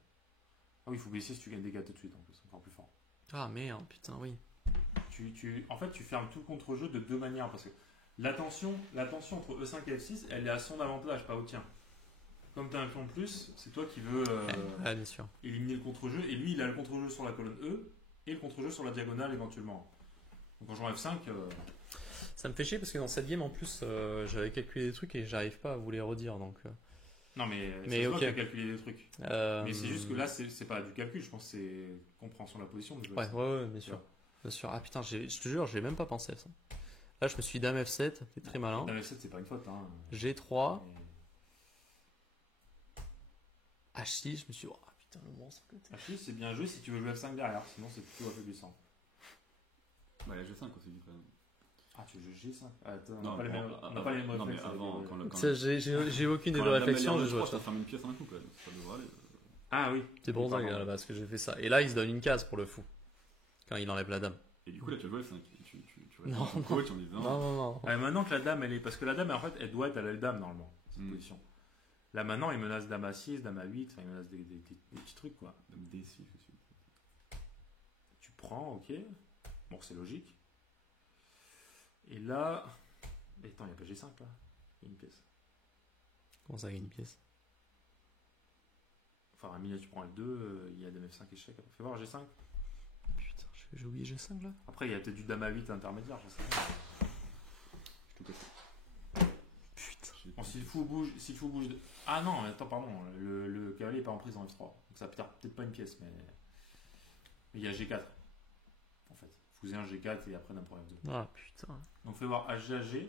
Ah oui, fou B6, tu gagnes des gars tout de suite en plus, encore plus fort. Ah merde, putain, oui. En fait, tu fermes tout le contre-jeu de deux manières parce que la tension entre E5 et F6, elle est à son avantage, pas au tien. Comme tu as un pion de plus, c'est toi qui veux Ah, bien sûr. éliminer le contre-jeu et lui, il a le contre-jeu sur la colonne E et le contre-jeu sur la diagonale éventuellement. Donc en jouant F5, Ça me fait chier parce que dans cette game en plus, j'avais calculé des trucs et j'arrive pas à vous les redire. Donc, non mais Mais c'est toi ok. qui as calculé des trucs. Mais c'est juste que là, c'est pas du calcul, je pense que c'est compréhension de la position. De jouer Ouais, F5. ouais, bien sûr. Bien sûr. Ah putain, je te jure, j'ai même pas pensé à ça. Là, je me suis dit Dame F7, t'es très malin. Dame F7, c'est pas une faute. Hein. G3, Mais- H6, je me suis dit, oh putain, le monstre que t'es. H6, c'est bien joué si tu veux jouer F5 derrière, sinon c'est plutôt affaiblissant. Bah, il y a G5 aussi, quand même. Ah, tu veux jouer G5 Attends, on Non, n'a pas les mêmes avant- on n'a pas les mêmes non, mais réflexes avec avant, les- quand le- quand Ça, j'ai aucune des quand deux la dame, réflexions, elle est en j'ai joué à G3, ça. ça ferme une pièce en un coup, quoi. Ça devrait aller. Ah oui. C'est pour ça Pardon. à la base que j'ai fait ça. Et là, il se donne une case pour le fou. Quand il enlève la dame. Et du coup, là, tu vas jouer F5. Tu Non, vas ton coach en disant. Non. Ouais, maintenant que la dame, elle est. Parce que la dame, en fait, elle doit être à l'aile dame normalement, cette Mm. position. Là maintenant, il menace dame à 6, dame à 8, enfin, il menace des petits trucs quoi. Dame D6 aussi. Tu prends, ok. Bon, c'est logique. Et là. Mais attends, il n'y a pas G5 là. Il y a une pièce. Comment ça, il y a une pièce? Enfin, à milieu, tu prends L2, il y a dame F5 échec. Fais voir G5. Putain, j'ai oublié G5 là. Après, il y a peut-être du dame à 8 intermédiaire, j'en sais rien. Je te casse. Putain. Bon, si le fou bouge. Ah non, mais attends, pardon. Le cavalier n'est pas en prise en F3. Donc ça peut-être pas une pièce, mais. Mais il y a G4. En fait. Fou Z1, G4 et après dame pour F2. Ah putain. Donc fais voir HGAG.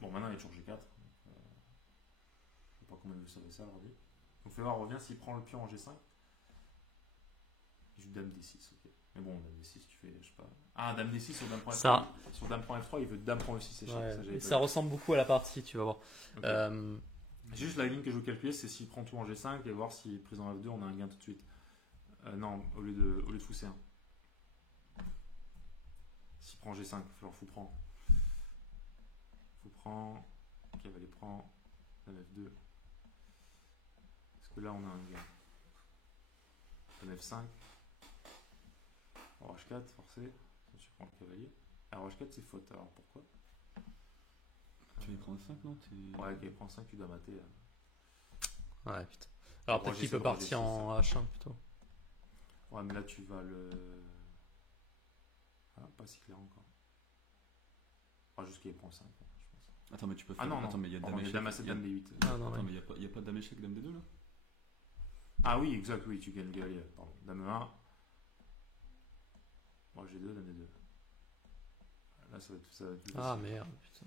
Bon, maintenant il est toujours G4. Je sais pas comment il veut sauver ça aujourd'hui. Donc fais voir, revient s'il prend le pion en G5. Il joue dame D6, ok. Mais bon, dame D6, tu fais, je sais pas. Ah, dame D6 sur dame prend F3. Ça. Sur dame prend F3, il veut dame prend E6 échec. Ouais, Ça, j'avais et pas ça vu. ressemble beaucoup à la partie, tu vas voir. Ok. Juste la ligne que je veux calculer, c'est s'il prend tout en G5 et voir si prise en F2, on a un gain tout de suite. Non, au lieu de fou C1. S'il prend G5, alors fou prend. Fou prend. Cavalier prend. Dame F2. Parce que là, on a un gain. Dame F5. Roi H4, forcé. Tu prends le cavalier. Alors H4, c'est faute. Alors pourquoi? Tu vas prendre 5, non Ouais, cavalier prend 5, tu dois mater. Ouais, putain. Alors peut-être Roi qu'il G7, peut Roi partir G6. en H1 plutôt. Ouais, mais là, tu vas le. Ah, pas si clair encore. Ah, jusqu'à il prend 5, je pense. Attends, mais tu peux faire. Ah non, non. Attends, mais il y a Pardon, dame il y a échec. dame à 7, il y a- dame B8. Ah non, Attends, ouais. mais il n'y a pas de dame échec, dame D2 là? Ah oui, exact, oui, tu gagnes le cavalier. Pardon. Dame 1. Moi, G2, dame D2. Là, ça va être plus Ah facile. merde, putain.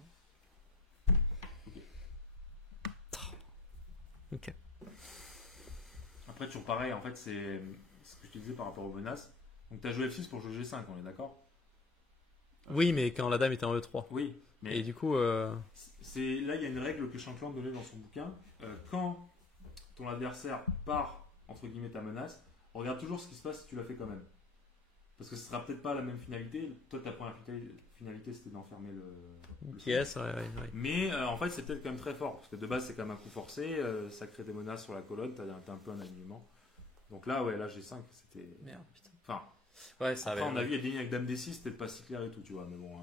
Ok. Après, toujours pareil, en fait, c'est ce que je te disais par rapport aux menaces. Donc, tu as joué F6 pour jouer G5, on est d'accord? Oui, mais quand la dame était en E3. Oui, mais Et du coup, là, il y a une règle que Chanclan donnait dans son bouquin. Quand ton adversaire part, entre guillemets, ta menace, regarde toujours ce qui se passe si tu l'as fait quand même. Parce que ce sera peut-être pas la même finalité. Toi, ta première finalité, c'était d'enfermer le pièce, ouais. Mais en fait, c'est peut-être quand même très fort. Parce que de base, c'est quand même un coup forcé. Ça crée des menaces sur la colonne. T'as un peu un alignement. Donc là, ouais, là, G5, c'était. Merde, putain. Enfin, Ouais, ça après, avait. on a vu, il y a des lignes avec Dame D6, c'était pas si clair et tout, tu vois. Mais bon,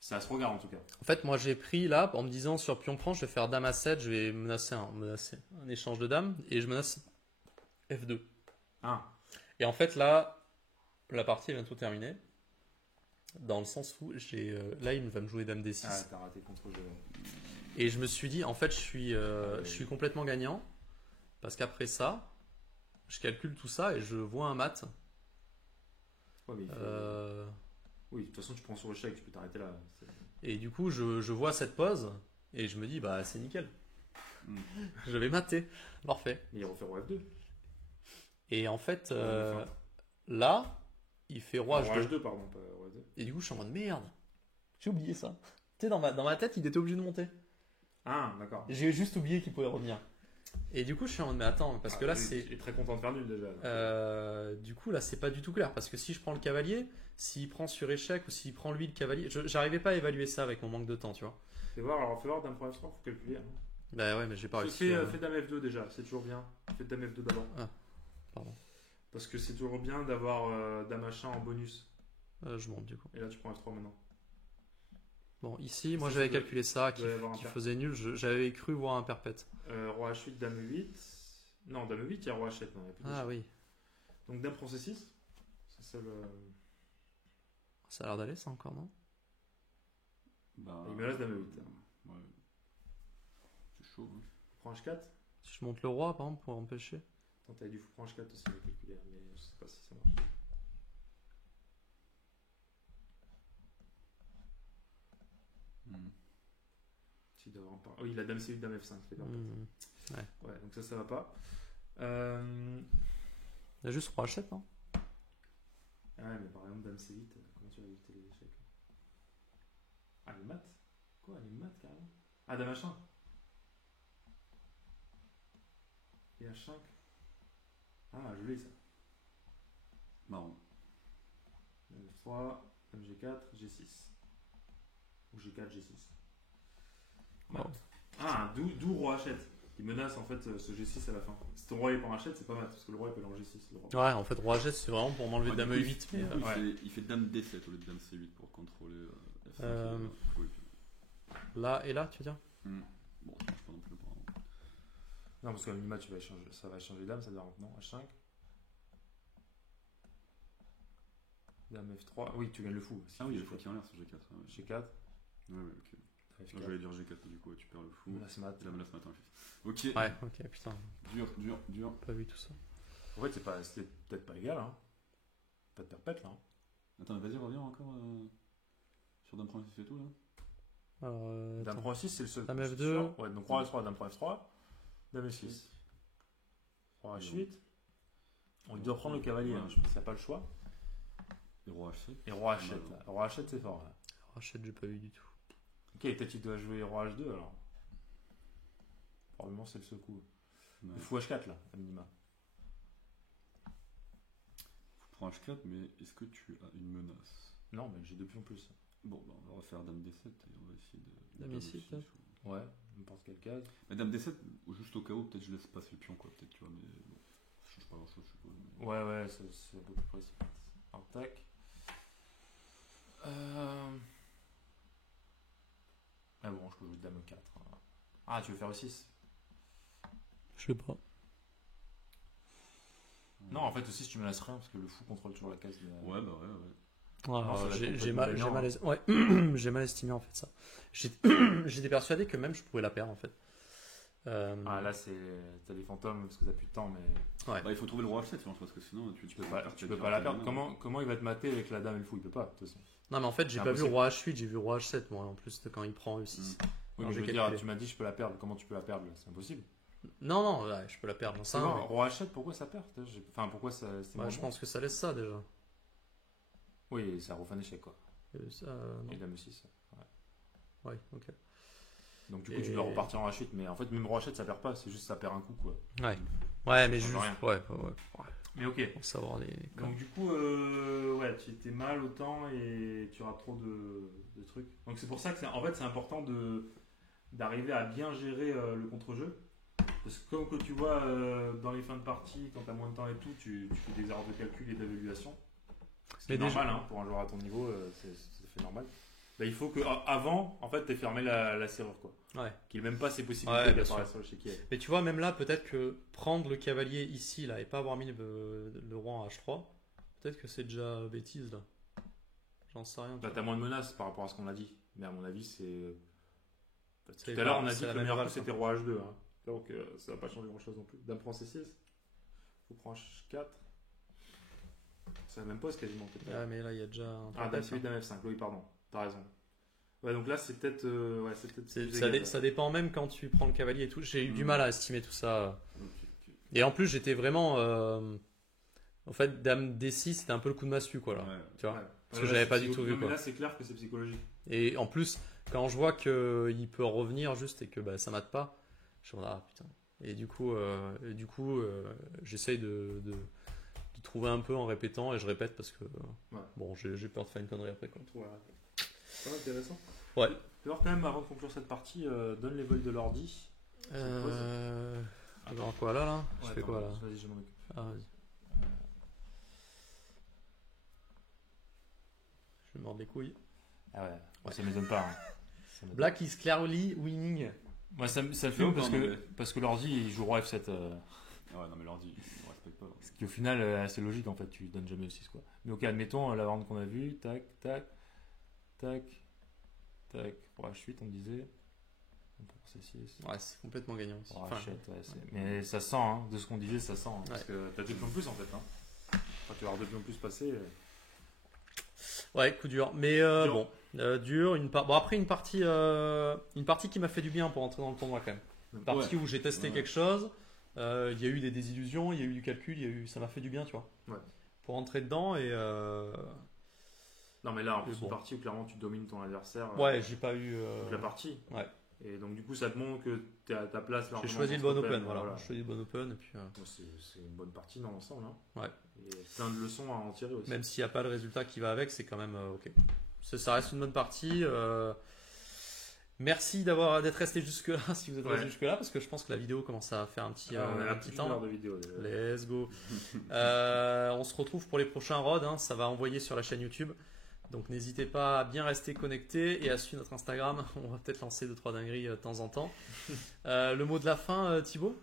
ça se regarde en tout cas. En fait, moi j'ai pris là, en me disant sur pion prend, je vais faire dame A7, je vais menacer un échange de dames, et je menace F2. Ah, Et en fait, là, la partie est bientôt terminée. Dans le sens où là, il va me jouer dame D6. t'as raté contre jeu. Et je me suis dit, en fait, je suis complètement gagnant. Parce qu'après ça, je calcule tout ça et je vois un mat. Ouais, mais il faut- Euh, Oui, de toute façon, tu prends sur échec, tu peux t'arrêter là. et du coup, je vois cette pose et je me dis, bah, c'est nickel. Mm. Je vais mater. Parfait. Mais il refait roi F2. Et en fait, Ouais, là, il fait roi Roi H2. H2, pardon, pas roi F2. Et du coup, je suis en mode merde. J'ai oublié ça. Tu sais, dans ma tête, il était obligé de monter. Ah, d'accord. J'ai juste oublié qu'il pouvait revenir. Et du coup, je suis en mode, mais attends, parce que là, Je c'est. suis très content de faire nul déjà. Du coup, là, c'est pas du tout clair. Parce que si je prends le cavalier, s'il prend sur échec ou s'il prend lui le cavalier, j'arrivais pas à évaluer ça avec mon manque de temps, tu vois. Fais voir Dame F3, faut calculer. Hein. Bah ouais, mais j'ai pas réussi. Fais Dame F2 déjà, c'est toujours bien. Fais Dame F2 d'abord. Pardon. Parce que c'est toujours bien d'avoir Dame H1 en bonus. Je monte du coup. Et là, tu prends F3 maintenant. Bon, ici, moi Ça, j'avais ça doit- calculé ça, doit y avoir un qui pair. faisait nul. J'avais cru voir un perpète. Roi H8, Dame E8. Non, Dame E8, il y a Roi H7. Non, il y a plus de Ah H7. oui, Donc Dame prend C6. C'est ça le. ça a l'air d'aller ça encore, non? Bah, Il me reste Dame E8. Ouais. C'est chaud. Hein. Il prend H4. Si je monte le roi, par exemple, pour empêcher. Attends, t'avais du fou prend H4 aussi à calculer, mais je sais pas si ça marche. Hmm. Si, il doit avoir un par- Oui, la Dame C8, Dame F5. C'est bien. Hmm. Ouais, donc ça va pas. Il y a juste roi H7, non? Ah ouais, mais par exemple, Dame C8, comment tu vas éviter les échecs? Ah, les maths? Quoi, les maths carrément? Ah, Dame H1. Et H5. Ah, je l'ai ça. Marrant. Dame F3, Dame G4, G6. Ou G4, G6. Wow. Ah, d'où roi H7. Qui menace en fait ce G6 à la fin. Si ton roi est pas en H7, c'est pas mal, parce que le roi il peut aller en G6. Le roi. Ouais, en fait, roi H7, c'est vraiment pour m'enlever Ouais, dame du coup, E8. Mais, Du coup, Ouais. il fait Dame D7 au lieu de Dame C8 pour contrôler F5. Euh, Oui, là et là, tu veux dire? bon, ça marche pas non plus. Apparemment. Non, parce qu'à minima, ça va échanger dame, ça doit maintenant. H5. Dame F3. Oui, tu gagnes le fou. Ah oui, il faut qu'il enlève ce G4. Ouais, G4. ouais, ok. F4. Là, je vais dire G4, du coup, tu perds le fou. Menace mat. La menace matin. Ok. Ouais, ok, putain, Dur. pas vu tout ça. En fait, c'était peut-être pas égal. Hein. Pas de perpète là. Hein. Attends, vas-y, reviens encore sur Dame Prend 6 et tout là. Alors, Dame attends. prend 6, c'est le seul. Dame c'est F2. sûr. Ouais, donc roi F3, Dame prend F3. Dame F6. Roi H8. On doit prendre le cavalier, hein, je pense qu'il n'y a pas le choix. Et Roi H7. Et roi H7. Là. Roi H7, c'est fort. Là. Roi H7, j'ai pas vu du tout. Ok, peut-être qu'il doit jouer roi H2 alors. Probablement c'est le seul coup. Ouais. Il faut H4 là, à minima. Tu prends H4, mais est-ce que tu as une menace? Non, mais j'ai 2 pions plus. Bon, bah, on va refaire Dame D7 et on va essayer de. Dame ici, E6 peut-être ou- Ouais, n'importe quelle case. Mais Dame D7, juste au cas où, peut-être je laisse passer le pion, quoi, peut-être, tu vois, mais bon, ça change pas grand-chose, je suppose. Mais... Ouais, c'est beaucoup plus précis. Alors, tac. Ah bon, je peux jouer Dame 4. Ah, tu veux faire le 6? Je sais pas. Non, en fait, aussi, si tu menaces rien, parce que le fou contrôle toujours la case. Ouais, bah ouais. Alors, ça va être j'ai complètement mal, gagnant. ouais, j'ai mal estimé en fait ça. J'étais persuadé que même je pouvais la perdre en fait. Ah, là, t'as des fantômes parce que t'as plus de temps, mais Bah, il faut trouver le Roi H7, je pense, parce que sinon, tu tu peux pas la perdre. Comment il va te mater avec la Dame et le fou? Il peut pas, de toute façon. Non, mais en fait, j'ai C'est pas vu impossible. roi H8, j'ai vu roi H7, moi, en plus de quand il prend E6. Mm. Oui, Alors, mais je j'ai veux dire, calculé. tu m'as dit je peux la perdre. Comment tu peux la perdre là? C'est impossible. Non, non, ouais, je peux la perdre dans C'est ça. bon, roi H7, pourquoi ça perd? Enfin, pourquoi ça. c'est Ouais, moins je bon pense que ça laisse ça déjà. Oui, ça refait un échec quoi. Ça, Et non. dame 6. Ouais, ok. Donc du coup, Et- tu dois repartir en H8. Mais en fait, même roi H7, ça perd pas. C'est juste ça perd un coup quoi. Ouais. Ouais, mais Ça juste. change rien. Ouais. Mais ok. Pour savoir les. Donc du coup, ouais, tu étais mal autant et tu auras trop de trucs. Donc c'est pour ça que en fait, c'est important d'arriver à bien gérer le contre-jeu. Parce que comme que tu vois dans les fins de partie, quand tu as moins de temps et tout, tu fais des erreurs de calcul et d'évaluation. C'est Mais normal hein, pour un joueur à ton niveau, c'est normal. Bah, il faut que avant, en fait, tu aies fermé la serrure quoi. Ouais. Qu'il n'ait même pas ces possibilités Ouais, bien d'apparaître sûr. sur le chéquier. Mais tu vois, même là, peut-être que prendre le cavalier ici, là, et pas avoir mis le roi en H3, peut-être que c'est déjà bêtise, là. J'en sais rien. tu Bah, vois. t'as moins de menaces par rapport à ce qu'on a dit. Mais à mon avis, c'est. C'est Tout à l'heure, pas- on a c'est dit la que le même meilleur valeur, coup c'était roi H2. Hein. Donc ça va pas changer grand chose non plus. Dame prend C6. Faut prendre H4. C'est la même pose quasiment. peut-être. Ouais, mais là, il y a déjà un Ah, truc dame comme ça. C8, dame F5. Oui, pardon. T'as raison. Ouais, donc là, c'est peut-être. Ouais, c'est peut-être. plus Ça, égal, ça dépend même quand tu prends le cavalier et tout. J'ai eu du Mm. mal à estimer tout ça. Ok. Et en plus, j'étais vraiment. En fait, dame D6, c'était un peu le coup de massue, quoi, là. Ouais. Tu vois. Ouais. Parce que Là, j'avais c'est pas du tout vu, mais quoi. là, c'est clair que c'est psychologique. Et en plus, quand je vois qu'il peut revenir juste et que bah, ça mate pas, je me dis, ah putain. Et du coup, j'essaye de trouver un peu en répétant et je répète parce que bon, j'ai peur de faire une connerie après, quoi. Voilà. C'est intéressant. Ouais. D'ailleurs, quand même, avant de conclure cette partie, donne les vols de l'ordi. Alors quoi là Je Ouais, fais quoi là attends, Vas-y, je m'en occupe. Ah, vas-y. Je me mords les couilles. Ah ouais, ça m'étonne pas. Hein. Ça m'étonne. Black is clearly winning. Moi, ça me fait Non, parce non, que, mais- parce que l'ordi il joue roi F7. Ah ouais, non, mais l'ordi, on respecte pas. Ce qui au final c'est logique en fait, tu donnes jamais le 6 quoi. Mais ok, admettons la vente qu'on a vue, tac, tac, tac, tac, roi H8 on disait. On prend C6. Ouais, c'est complètement gagnant. Aussi. Roi Enfin, H7, ouais, mais ça sent, hein, de ce qu'on disait, ça sent. Hein, parce Ouais. que t'as deux pions de plus en fait. Hein. Quand tu vas avoir deux pions de plus passer. ouais, coup dur. Mais Dur. bon, dur. Bon, après une partie qui m'a fait du bien pour entrer dans le tournoi quand même. Une partie où j'ai testé Ouais. quelque chose. Il y a eu des désillusions, il y a eu du calcul, ça m'a fait du bien, tu vois. Ouais. Pour entrer dedans et Non, mais là en plus, Mais bon. une partie où clairement tu domines ton adversaire. ouais, j'ai pas eu. toute la partie. Ouais. Et donc du coup, ça te montre que t'es à ta place là. J'ai choisi le bon open, voilà. J'ai choisi le bon open et puis. Bon, c'est une bonne partie dans l'ensemble. Hein. Ouais. Et plein de leçons à en tirer aussi. Même s'il n'y a pas le résultat qui va avec, c'est quand même ok. Ça reste une bonne partie. Merci d'être resté jusque-là, si vous êtes resté Ouais. jusque-là, parce que je pense que la vidéo commence à faire un petit, on a un petit plus temps. d'heures de vidéo. déjà. Let's go. On se retrouve pour les prochains rods. Hein. Ça va envoyer sur la chaîne YouTube. Donc n'hésitez pas à bien rester connecté et à suivre notre Instagram. On va peut-être lancer 2-3 dingueries de temps en temps. Le mot de la fin, Thibaut?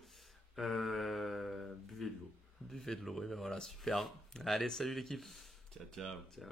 Buvez de l'eau. Buvez de l'eau. Et ben voilà, super. Allez, salut l'équipe. Ciao, ciao. Ciao.